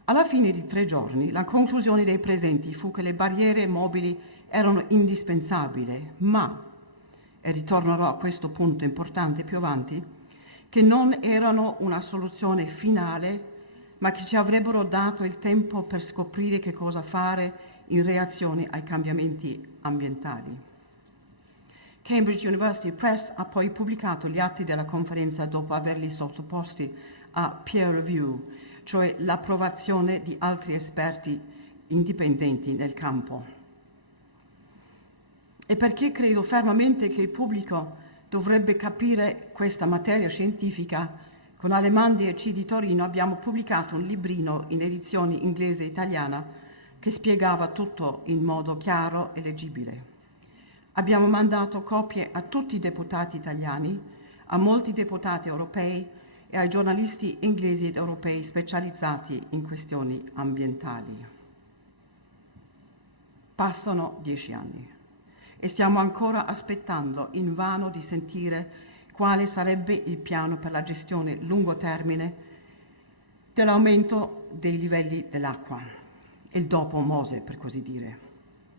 Alla fine di 3 giorni, la conclusione dei presenti fu che le barriere mobili erano indispensabili, ma, e ritornerò a questo punto importante più avanti, che non erano una soluzione finale, ma che ci avrebbero dato il tempo per scoprire che cosa fare in reazione ai cambiamenti ambientali. Cambridge University Press ha poi pubblicato gli atti della conferenza dopo averli sottoposti a peer review, cioè l'approvazione di altri esperti indipendenti nel campo. E perché credo fermamente che il pubblico dovrebbe capire questa materia scientifica, con Alemandi e C di Torino abbiamo pubblicato un librino in edizione inglese e italiana che spiegava tutto in modo chiaro e leggibile. Abbiamo mandato copie a tutti i deputati italiani, a molti deputati europei e ai giornalisti inglesi ed europei specializzati in questioni ambientali. Passano 10 anni e stiamo ancora aspettando invano di sentire quale sarebbe il piano per la gestione lungo termine dell'aumento dei livelli dell'acqua, il dopo Mose per così dire.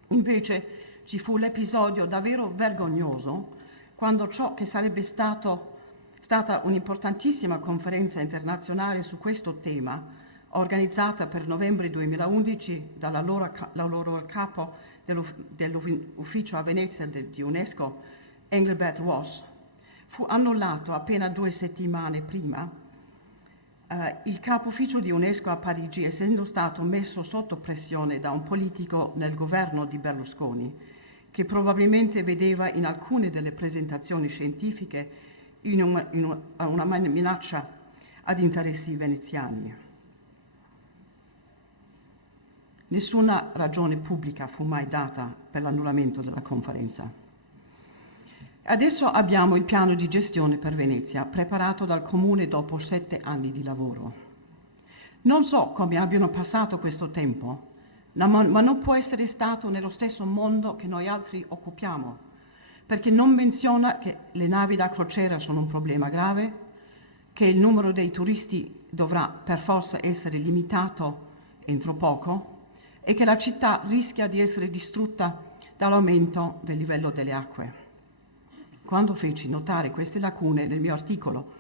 Invece ci fu l'episodio davvero vergognoso quando ciò che sarebbe stata un'importantissima conferenza internazionale su questo tema, organizzata per novembre 2011 dall'allora capo dell'ufficio a Venezia di UNESCO, Engelbert Ross, fu annullato appena 2 settimane prima. Il capo ufficio di UNESCO a Parigi, essendo stato messo sotto pressione da un politico nel governo di Berlusconi, che probabilmente vedeva in alcune delle presentazioni scientifiche una minaccia ad interessi veneziani. Nessuna ragione pubblica fu mai data per l'annullamento della conferenza. Adesso abbiamo il piano di gestione per Venezia, preparato dal Comune dopo 7 anni di lavoro. Non so come abbiano passato questo tempo, ma non può essere stato nello stesso mondo che noi altri occupiamo, perché non menziona che le navi da crociera sono un problema grave, che il numero dei turisti dovrà per forza essere limitato entro poco e che la città rischia di essere distrutta dall'aumento del livello delle acque. Quando feci notare queste lacune nel mio articolo,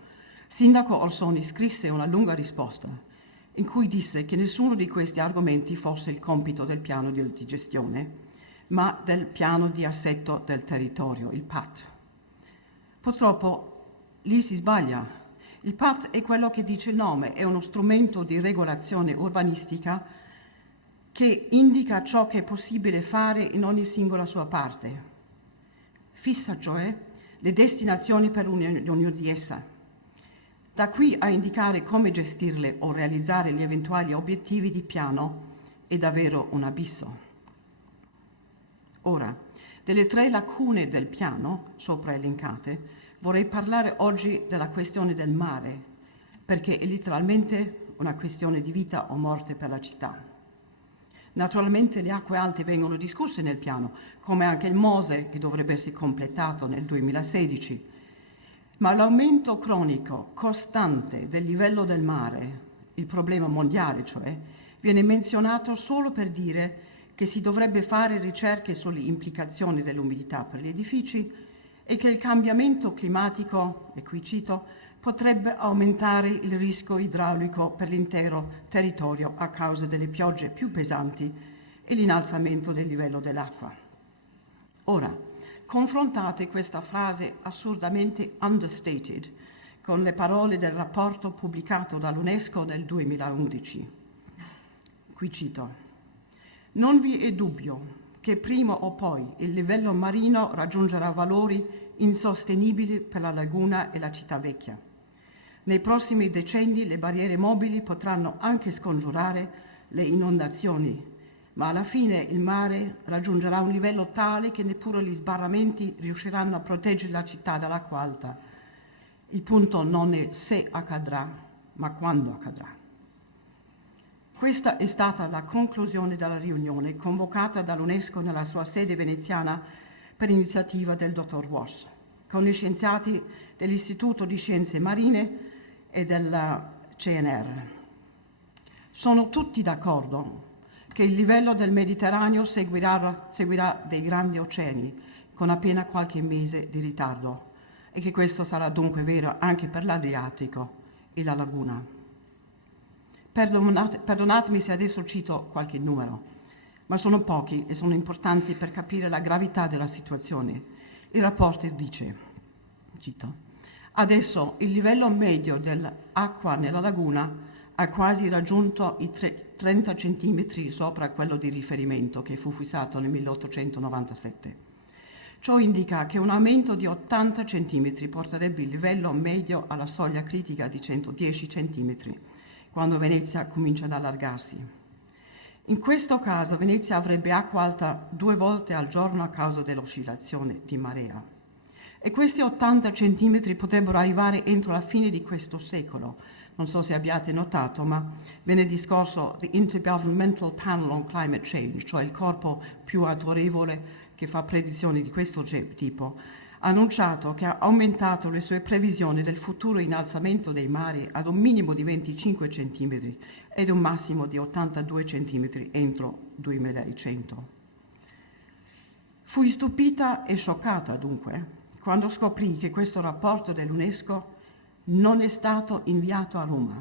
Sindaco Orsoni scrisse una lunga risposta in cui disse che nessuno di questi argomenti fosse il compito del piano di gestione, ma del piano di assetto del territorio, il PAT. Purtroppo lì si sbaglia. Il PAT è quello che dice il nome, è uno strumento di regolazione urbanistica che indica ciò che è possibile fare in ogni singola sua parte. Fissa cioè le destinazioni per ognuna di essa. Da qui a indicare come gestirle o realizzare gli eventuali obiettivi di piano è davvero un abisso. Ora, delle 3 lacune del piano sopra elencate, vorrei parlare oggi della questione del mare, perché è letteralmente una questione di vita o morte per la città. Naturalmente le acque alte vengono discusse nel piano, come anche il MOSE, che dovrebbe essere completato nel 2016. Ma l'aumento cronico, costante del livello del mare, il problema mondiale cioè, viene menzionato solo per dire che si dovrebbe fare ricerche sulle implicazioni dell'umidità per gli edifici e che il cambiamento climatico, e qui cito, potrebbe aumentare il rischio idraulico per l'intero territorio a causa delle piogge più pesanti e l'innalzamento del livello dell'acqua. Ora, confrontate questa frase assurdamente understated con le parole del rapporto pubblicato dall'UNESCO del 2011. Qui cito: non vi è dubbio che prima o poi il livello marino raggiungerà valori insostenibili per la laguna e la città vecchia. Nei prossimi decenni le barriere mobili potranno anche scongiurare le inondazioni, ma alla fine il mare raggiungerà un livello tale che neppure gli sbarramenti riusciranno a proteggere la città dall'acqua alta. Il punto non è se accadrà, ma quando accadrà. Questa è stata la conclusione della riunione convocata dall'UNESCO nella sua sede veneziana per iniziativa del dottor Voss, con gli scienziati dell'Istituto di Scienze Marine e della CNR. Sono tutti d'accordo che il livello del Mediterraneo seguirà dei grandi oceani con appena qualche mese di ritardo e che questo sarà dunque vero anche per l'Adriatico e la laguna. Perdonatemi se adesso cito qualche numero, ma sono pochi e sono importanti per capire la gravità della situazione. Il rapporto dice, cito: adesso il livello medio dell'acqua nella laguna ha quasi raggiunto i 30 centimetri sopra quello di riferimento che fu fissato nel 1897. Ciò indica che un aumento di 80 centimetri porterebbe il livello medio alla soglia critica di 110 centimetri, quando Venezia comincia ad allargarsi. In questo caso Venezia avrebbe acqua alta 2 volte al giorno a causa dell'oscillazione di marea. E questi 80 centimetri potrebbero arrivare entro la fine di questo secolo. Non so se abbiate notato, ma venerdì scorso the Intergovernmental Panel on Climate Change, cioè il corpo più autorevole che fa predizioni di questo tipo, ha annunciato che ha aumentato le sue previsioni del futuro innalzamento dei mari ad un minimo di 25 centimetri ed un massimo di 82 centimetri entro 2100. Fui stupita e scioccata dunque quando scoprì che questo rapporto dell'UNESCO non è stato inviato a Roma.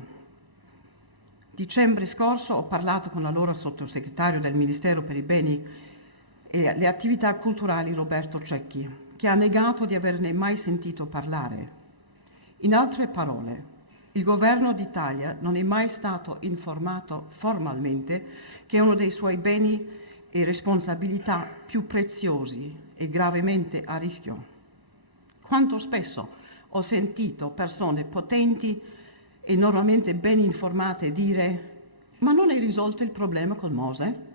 Dicembre scorso ho parlato con l'allora sottosegretario del Ministero per i beni e le attività culturali Roberto Cecchi, che ha negato di averne mai sentito parlare. In altre parole, il governo d'Italia non è mai stato informato formalmente che uno dei suoi beni e responsabilità più preziosi è gravemente a rischio. Quanto spesso ho sentito persone potenti e normalmente ben informate dire: ma non è risolto il problema col MOSE?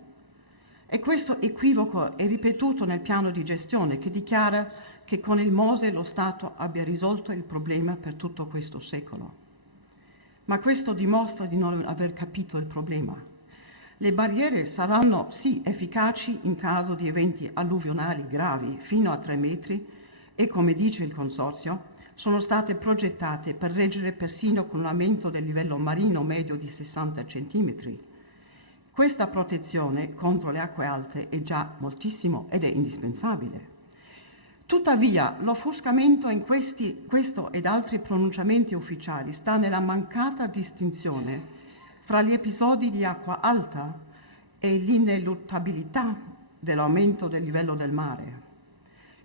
E questo equivoco è ripetuto nel piano di gestione che dichiara che con il MOSE lo Stato abbia risolto il problema per tutto questo secolo. Ma questo dimostra di non aver capito il problema. Le barriere saranno sì efficaci in caso di eventi alluvionali gravi fino a 3 metri e, come dice il Consorzio, sono state progettate per reggere persino con un aumento del livello marino medio di 60 centimetri. Questa protezione contro le acque alte è già moltissimo ed è indispensabile. Tuttavia, l'offuscamento in questo ed altri pronunciamenti ufficiali sta nella mancata distinzione fra gli episodi di acqua alta e l'ineluttabilità dell'aumento del livello del mare.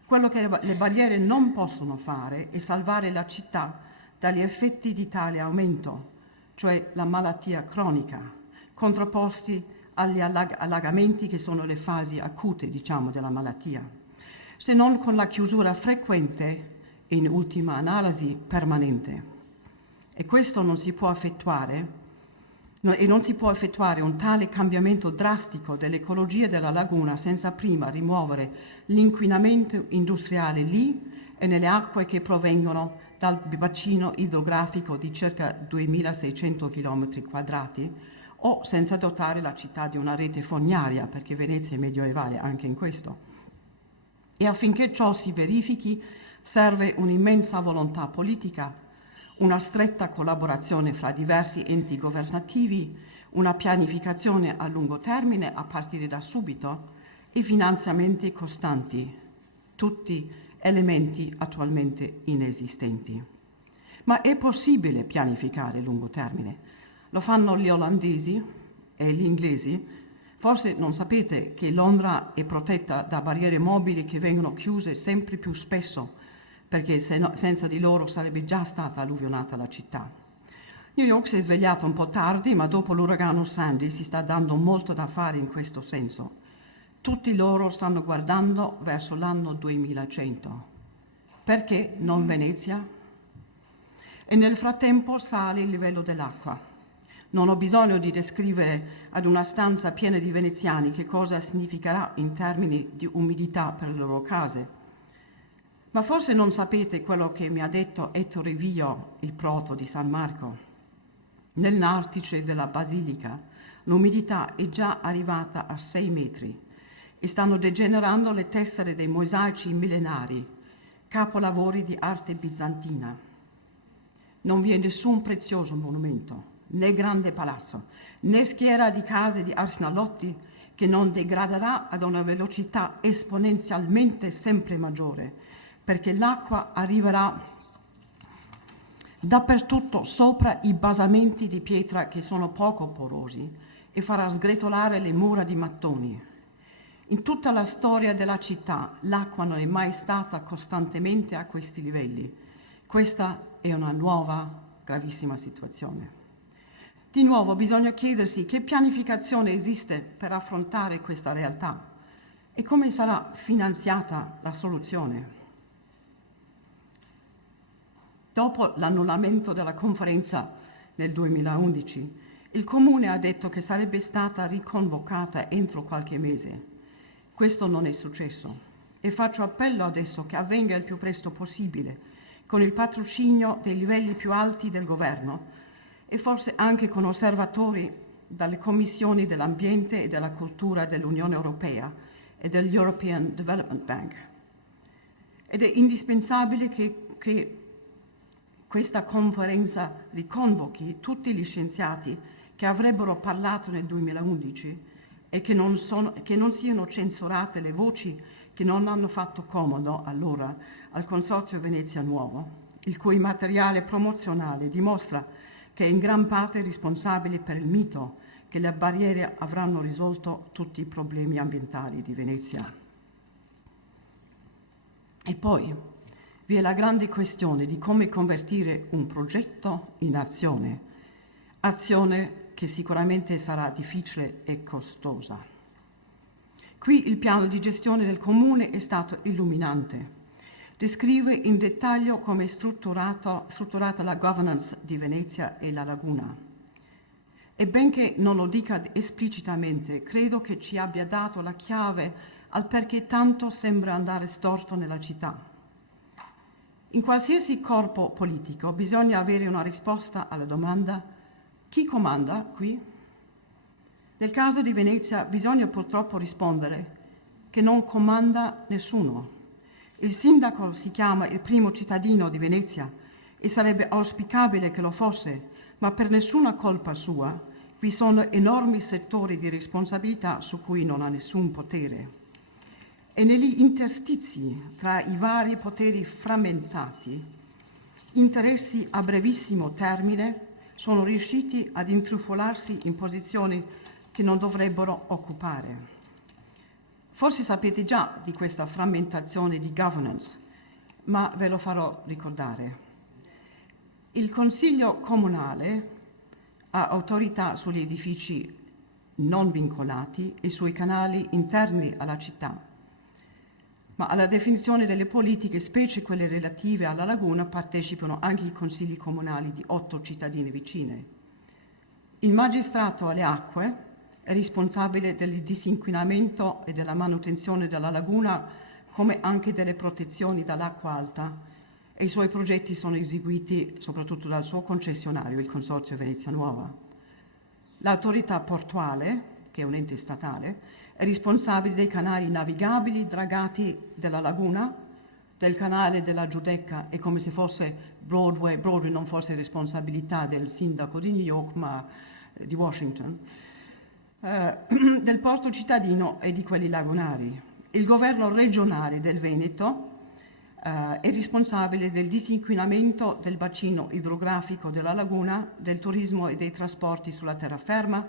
Quello che le barriere non possono fare è salvare la città dagli effetti di tale aumento, cioè la malattia cronica, contrapposti agli allagamenti che sono le fasi acute, della malattia, se non con la chiusura frequente e in ultima analisi permanente. E questo non si può effettuare e non si può effettuare un tale cambiamento drastico dell'ecologia della laguna senza prima rimuovere l'inquinamento industriale lì e nelle acque che provengono dal bacino idrografico di circa 2600 km2 o senza dotare la città di una rete fognaria, perché Venezia è medioevale anche in questo. E affinché ciò si verifichi serve un'immensa volontà politica, una stretta collaborazione fra diversi enti governativi, una pianificazione a lungo termine a partire da subito e finanziamenti costanti, tutti elementi attualmente inesistenti. Ma è possibile pianificare a lungo termine. Lo fanno gli olandesi e gli inglesi. Forse non sapete che Londra è protetta da barriere mobili che vengono chiuse sempre più spesso, perché senza di loro sarebbe già stata alluvionata la città. New York si è svegliata un po' tardi, ma dopo l'uragano Sandy si sta dando molto da fare in questo senso. Tutti loro stanno guardando verso l'anno 2100. Perché non Venezia? E nel frattempo sale il livello dell'acqua. Non ho bisogno di descrivere ad una stanza piena di veneziani che cosa significherà in termini di umidità per le loro case. Ma forse non sapete quello che mi ha detto Ettore Vio, il proto di San Marco. Nel nartice della basilica l'umidità è già arrivata a 6 metri e stanno degenerando le tessere dei mosaici millenari, capolavori di arte bizantina. Non vi è nessun prezioso monumento, né grande palazzo, né schiera di case di arsenalotti che non degraderà ad una velocità esponenzialmente sempre maggiore, perché l'acqua arriverà dappertutto sopra i basamenti di pietra che sono poco porosi e farà sgretolare le mura di mattoni. In tutta la storia della città l'acqua non è mai stata costantemente a questi livelli. Questa è una nuova, gravissima situazione. Di nuovo bisogna chiedersi che pianificazione esiste per affrontare questa realtà e come sarà finanziata la soluzione. Dopo l'annullamento della conferenza nel 2011, il Comune ha detto che sarebbe stata riconvocata entro qualche mese. Questo non è successo e faccio appello adesso che avvenga il più presto possibile, con il patrocinio dei livelli più alti del governo e forse anche con osservatori dalle commissioni dell'ambiente e della cultura dell'Unione Europea e dell'European Development Bank. Ed è indispensabile che questa conferenza riconvochi tutti gli scienziati che avrebbero parlato nel 2011 e che non siano censurate le voci che non hanno fatto comodo allora al Consorzio Venezia Nuovo, il cui materiale promozionale dimostra che è in gran parte responsabile per il mito che le barriere avranno risolto tutti i problemi ambientali di Venezia. E poi vi è la grande questione di come convertire un progetto in azione che sicuramente sarà difficile e costosa. Qui il piano di gestione del Comune è stato illuminante. Descrive in dettaglio come è strutturata la governance di Venezia e la laguna. E benché non lo dica esplicitamente, credo che ci abbia dato la chiave al perché tanto sembra andare storto nella città. In qualsiasi corpo politico bisogna avere una risposta alla domanda: chi comanda qui? Nel caso di Venezia bisogna purtroppo rispondere che non comanda nessuno. Il sindaco si chiama il primo cittadino di Venezia e sarebbe auspicabile che lo fosse, ma per nessuna colpa sua vi sono enormi settori di responsabilità su cui non ha nessun potere. E negli interstizi tra i vari poteri frammentati, interessi a brevissimo termine sono riusciti ad intrufolarsi in posizioni che non dovrebbero occupare. Forse sapete già di questa frammentazione di governance, ma ve lo farò ricordare. Il Consiglio Comunale ha autorità sugli edifici non vincolati e sui canali interni alla città, ma alla definizione delle politiche, specie quelle relative alla laguna, partecipano anche i consigli comunali di 8 cittadine vicine. Il magistrato alle acque è responsabile del disinquinamento e della manutenzione della laguna, come anche delle protezioni dall'acqua alta, e i suoi progetti sono eseguiti soprattutto dal suo concessionario, il Consorzio Venezia Nuova. L'autorità portuale, che è un ente statale, è responsabile dei canali navigabili dragati della laguna, del canale della Giudecca, è come se fosse Broadway non fosse responsabilità del sindaco di New York, ma di Washington, del porto cittadino e di quelli lagunari. Il governo regionale del Veneto è responsabile del disinquinamento del bacino idrografico della laguna, del turismo e dei trasporti sulla terraferma,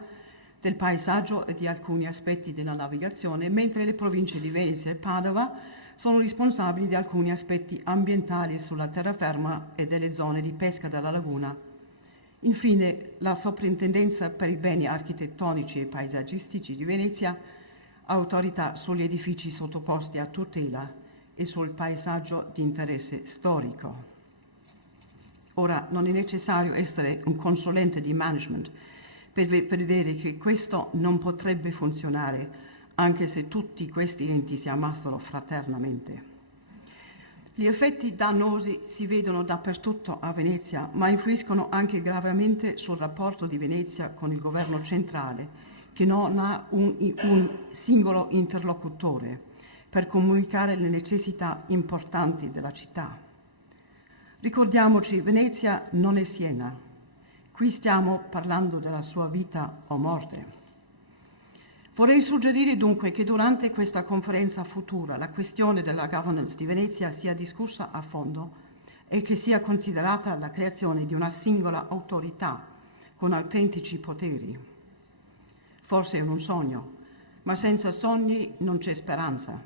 del paesaggio e di alcuni aspetti della navigazione, mentre le province di Venezia e Padova sono responsabili di alcuni aspetti ambientali sulla terraferma e delle zone di pesca della laguna. Infine, la Soprintendenza per i beni architettonici e paesaggistici di Venezia ha autorità sugli edifici sottoposti a tutela e sul paesaggio di interesse storico. Ora, non è necessario essere un consulente di management per vedere che questo non potrebbe funzionare anche se tutti questi enti si amassero fraternamente. Gli effetti dannosi si vedono dappertutto a Venezia, ma influiscono anche gravemente sul rapporto di Venezia con il governo centrale, che non ha un singolo interlocutore per comunicare le necessità importanti della città. Ricordiamoci, Venezia non è Siena. Qui stiamo parlando della sua vita o morte. Vorrei suggerire dunque che durante questa conferenza futura la questione della governance di Venezia sia discussa a fondo e che sia considerata la creazione di una singola autorità con autentici poteri. Forse è un sogno, ma senza sogni non c'è speranza.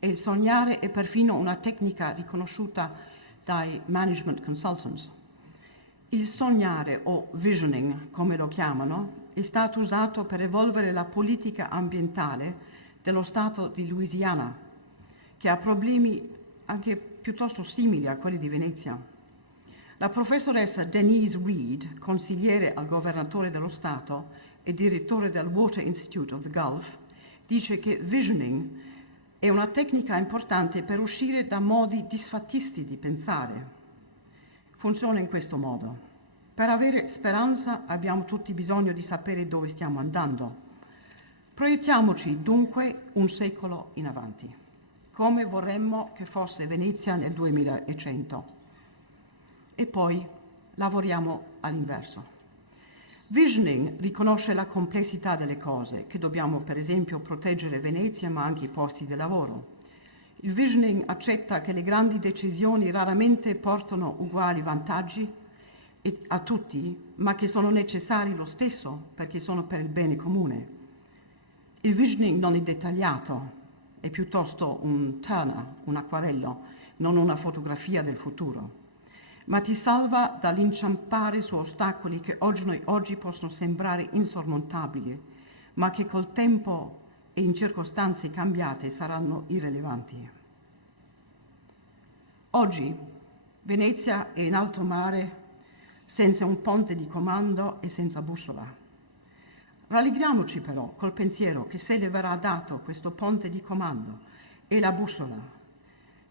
E sognare è perfino una tecnica riconosciuta dai management consultants. Il sognare, o visioning, come lo chiamano, è stato usato per evolvere la politica ambientale dello Stato di Louisiana, che ha problemi anche piuttosto simili a quelli di Venezia. La professoressa Denise Reed, consigliere al governatore dello Stato e direttore del Water Institute of the Gulf, dice che visioning è una tecnica importante per uscire da modi disfattisti di pensare. Funziona in questo modo. Per avere speranza abbiamo tutti bisogno di sapere dove stiamo andando. Proiettiamoci dunque un secolo in avanti, come vorremmo che fosse Venezia nel 2100. E poi lavoriamo all'inverso. Visioning riconosce la complessità delle cose, che dobbiamo per esempio proteggere Venezia ma anche i posti di lavoro. Il visioning accetta che le grandi decisioni raramente portano uguali vantaggi a tutti, ma che sono necessari lo stesso perché sono per il bene comune. Il visioning non è dettagliato, è piuttosto un Turner, un acquarello, non una fotografia del futuro, ma ti salva dall'inciampare su ostacoli che oggi possono sembrare insormontabili, ma che col tempo e in circostanze cambiate saranno irrilevanti. Oggi Venezia è in alto mare, senza un ponte di comando e senza bussola. Rallegriamoci però col pensiero che se le verrà dato questo ponte di comando e la bussola,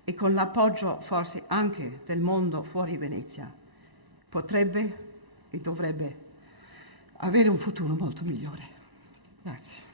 e con l'appoggio forse anche del mondo fuori Venezia, potrebbe e dovrebbe avere un futuro molto migliore. Grazie.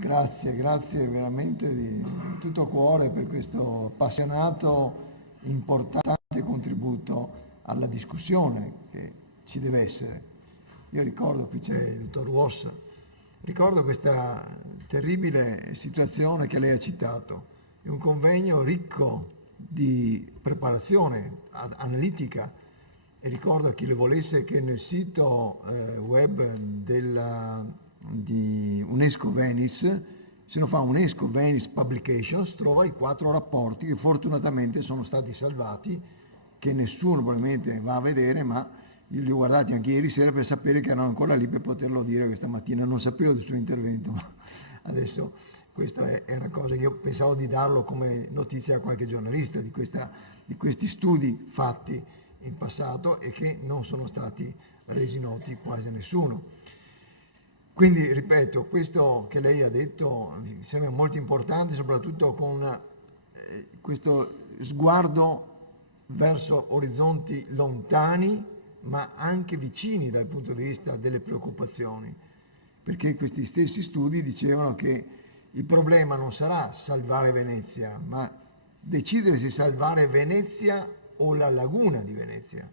Grazie veramente di tutto cuore per questo appassionato, importante contributo alla discussione che ci deve essere. Io ricordo, qui c'è il dottor Ross, ricordo questa terribile situazione che lei ha citato, è un convegno ricco di preparazione analitica, e ricordo a chi le volesse che nel sito web di UNESCO Venice, se non fa UNESCO Venice Publications, trova i 4 rapporti che fortunatamente sono stati salvati, che nessuno probabilmente va a vedere, ma io li ho guardati anche ieri sera per sapere che erano ancora lì per poterlo dire questa mattina. Non sapevo del suo intervento, ma adesso questa è una cosa che io pensavo di darlo come notizia a qualche giornalista di questi studi fatti in passato e che non sono stati resi noti quasi a nessuno. Quindi, ripeto, questo che lei ha detto mi sembra molto importante, soprattutto con questo sguardo verso orizzonti lontani, ma anche vicini dal punto di vista delle preoccupazioni, perché questi stessi studi dicevano che il problema non sarà salvare Venezia, ma decidere se salvare Venezia o la laguna di Venezia,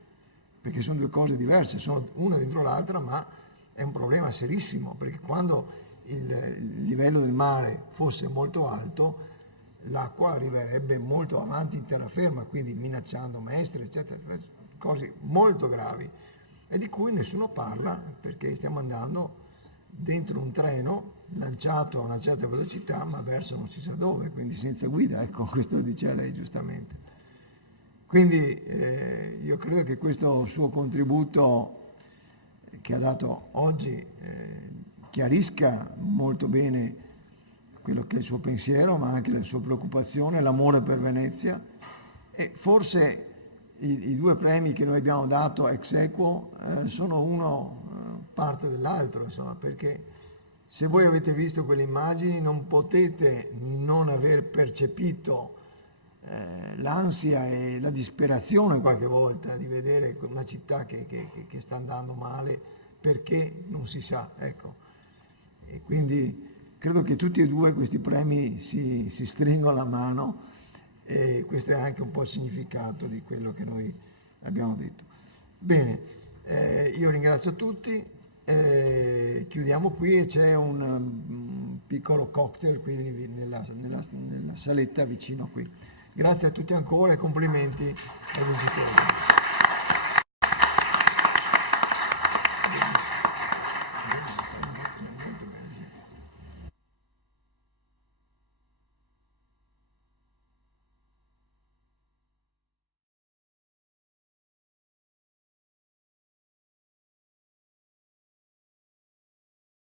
perché sono 2 cose diverse, sono una dentro l'altra, ma è un problema serissimo, perché quando il livello del mare fosse molto alto, l'acqua arriverebbe molto avanti in terraferma, quindi minacciando maestre, eccetera, cose molto gravi e di cui nessuno parla, perché stiamo andando dentro un treno lanciato a una certa velocità, ma verso non si sa dove, quindi senza guida, ecco, questo diceva lei giustamente. Quindi io credo che questo suo contributo che ha dato oggi chiarisca molto bene quello che è il suo pensiero, ma anche la sua preoccupazione, l'amore per Venezia, e forse i 2 premi che noi abbiamo dato ex aequo sono uno parte dell'altro, insomma, perché se voi avete visto quelle immagini non potete non aver percepito l'ansia e la disperazione qualche volta di vedere una città che sta andando male perché non si sa, ecco. E quindi credo che tutti e 2 questi premi si stringono la mano, e questo è anche un po' il significato di quello che noi abbiamo detto. Bene, io ringrazio tutti, chiudiamo qui e c'è un piccolo cocktail qui nella saletta vicino qui. Grazie a tutti ancora e complimenti ai vincitori.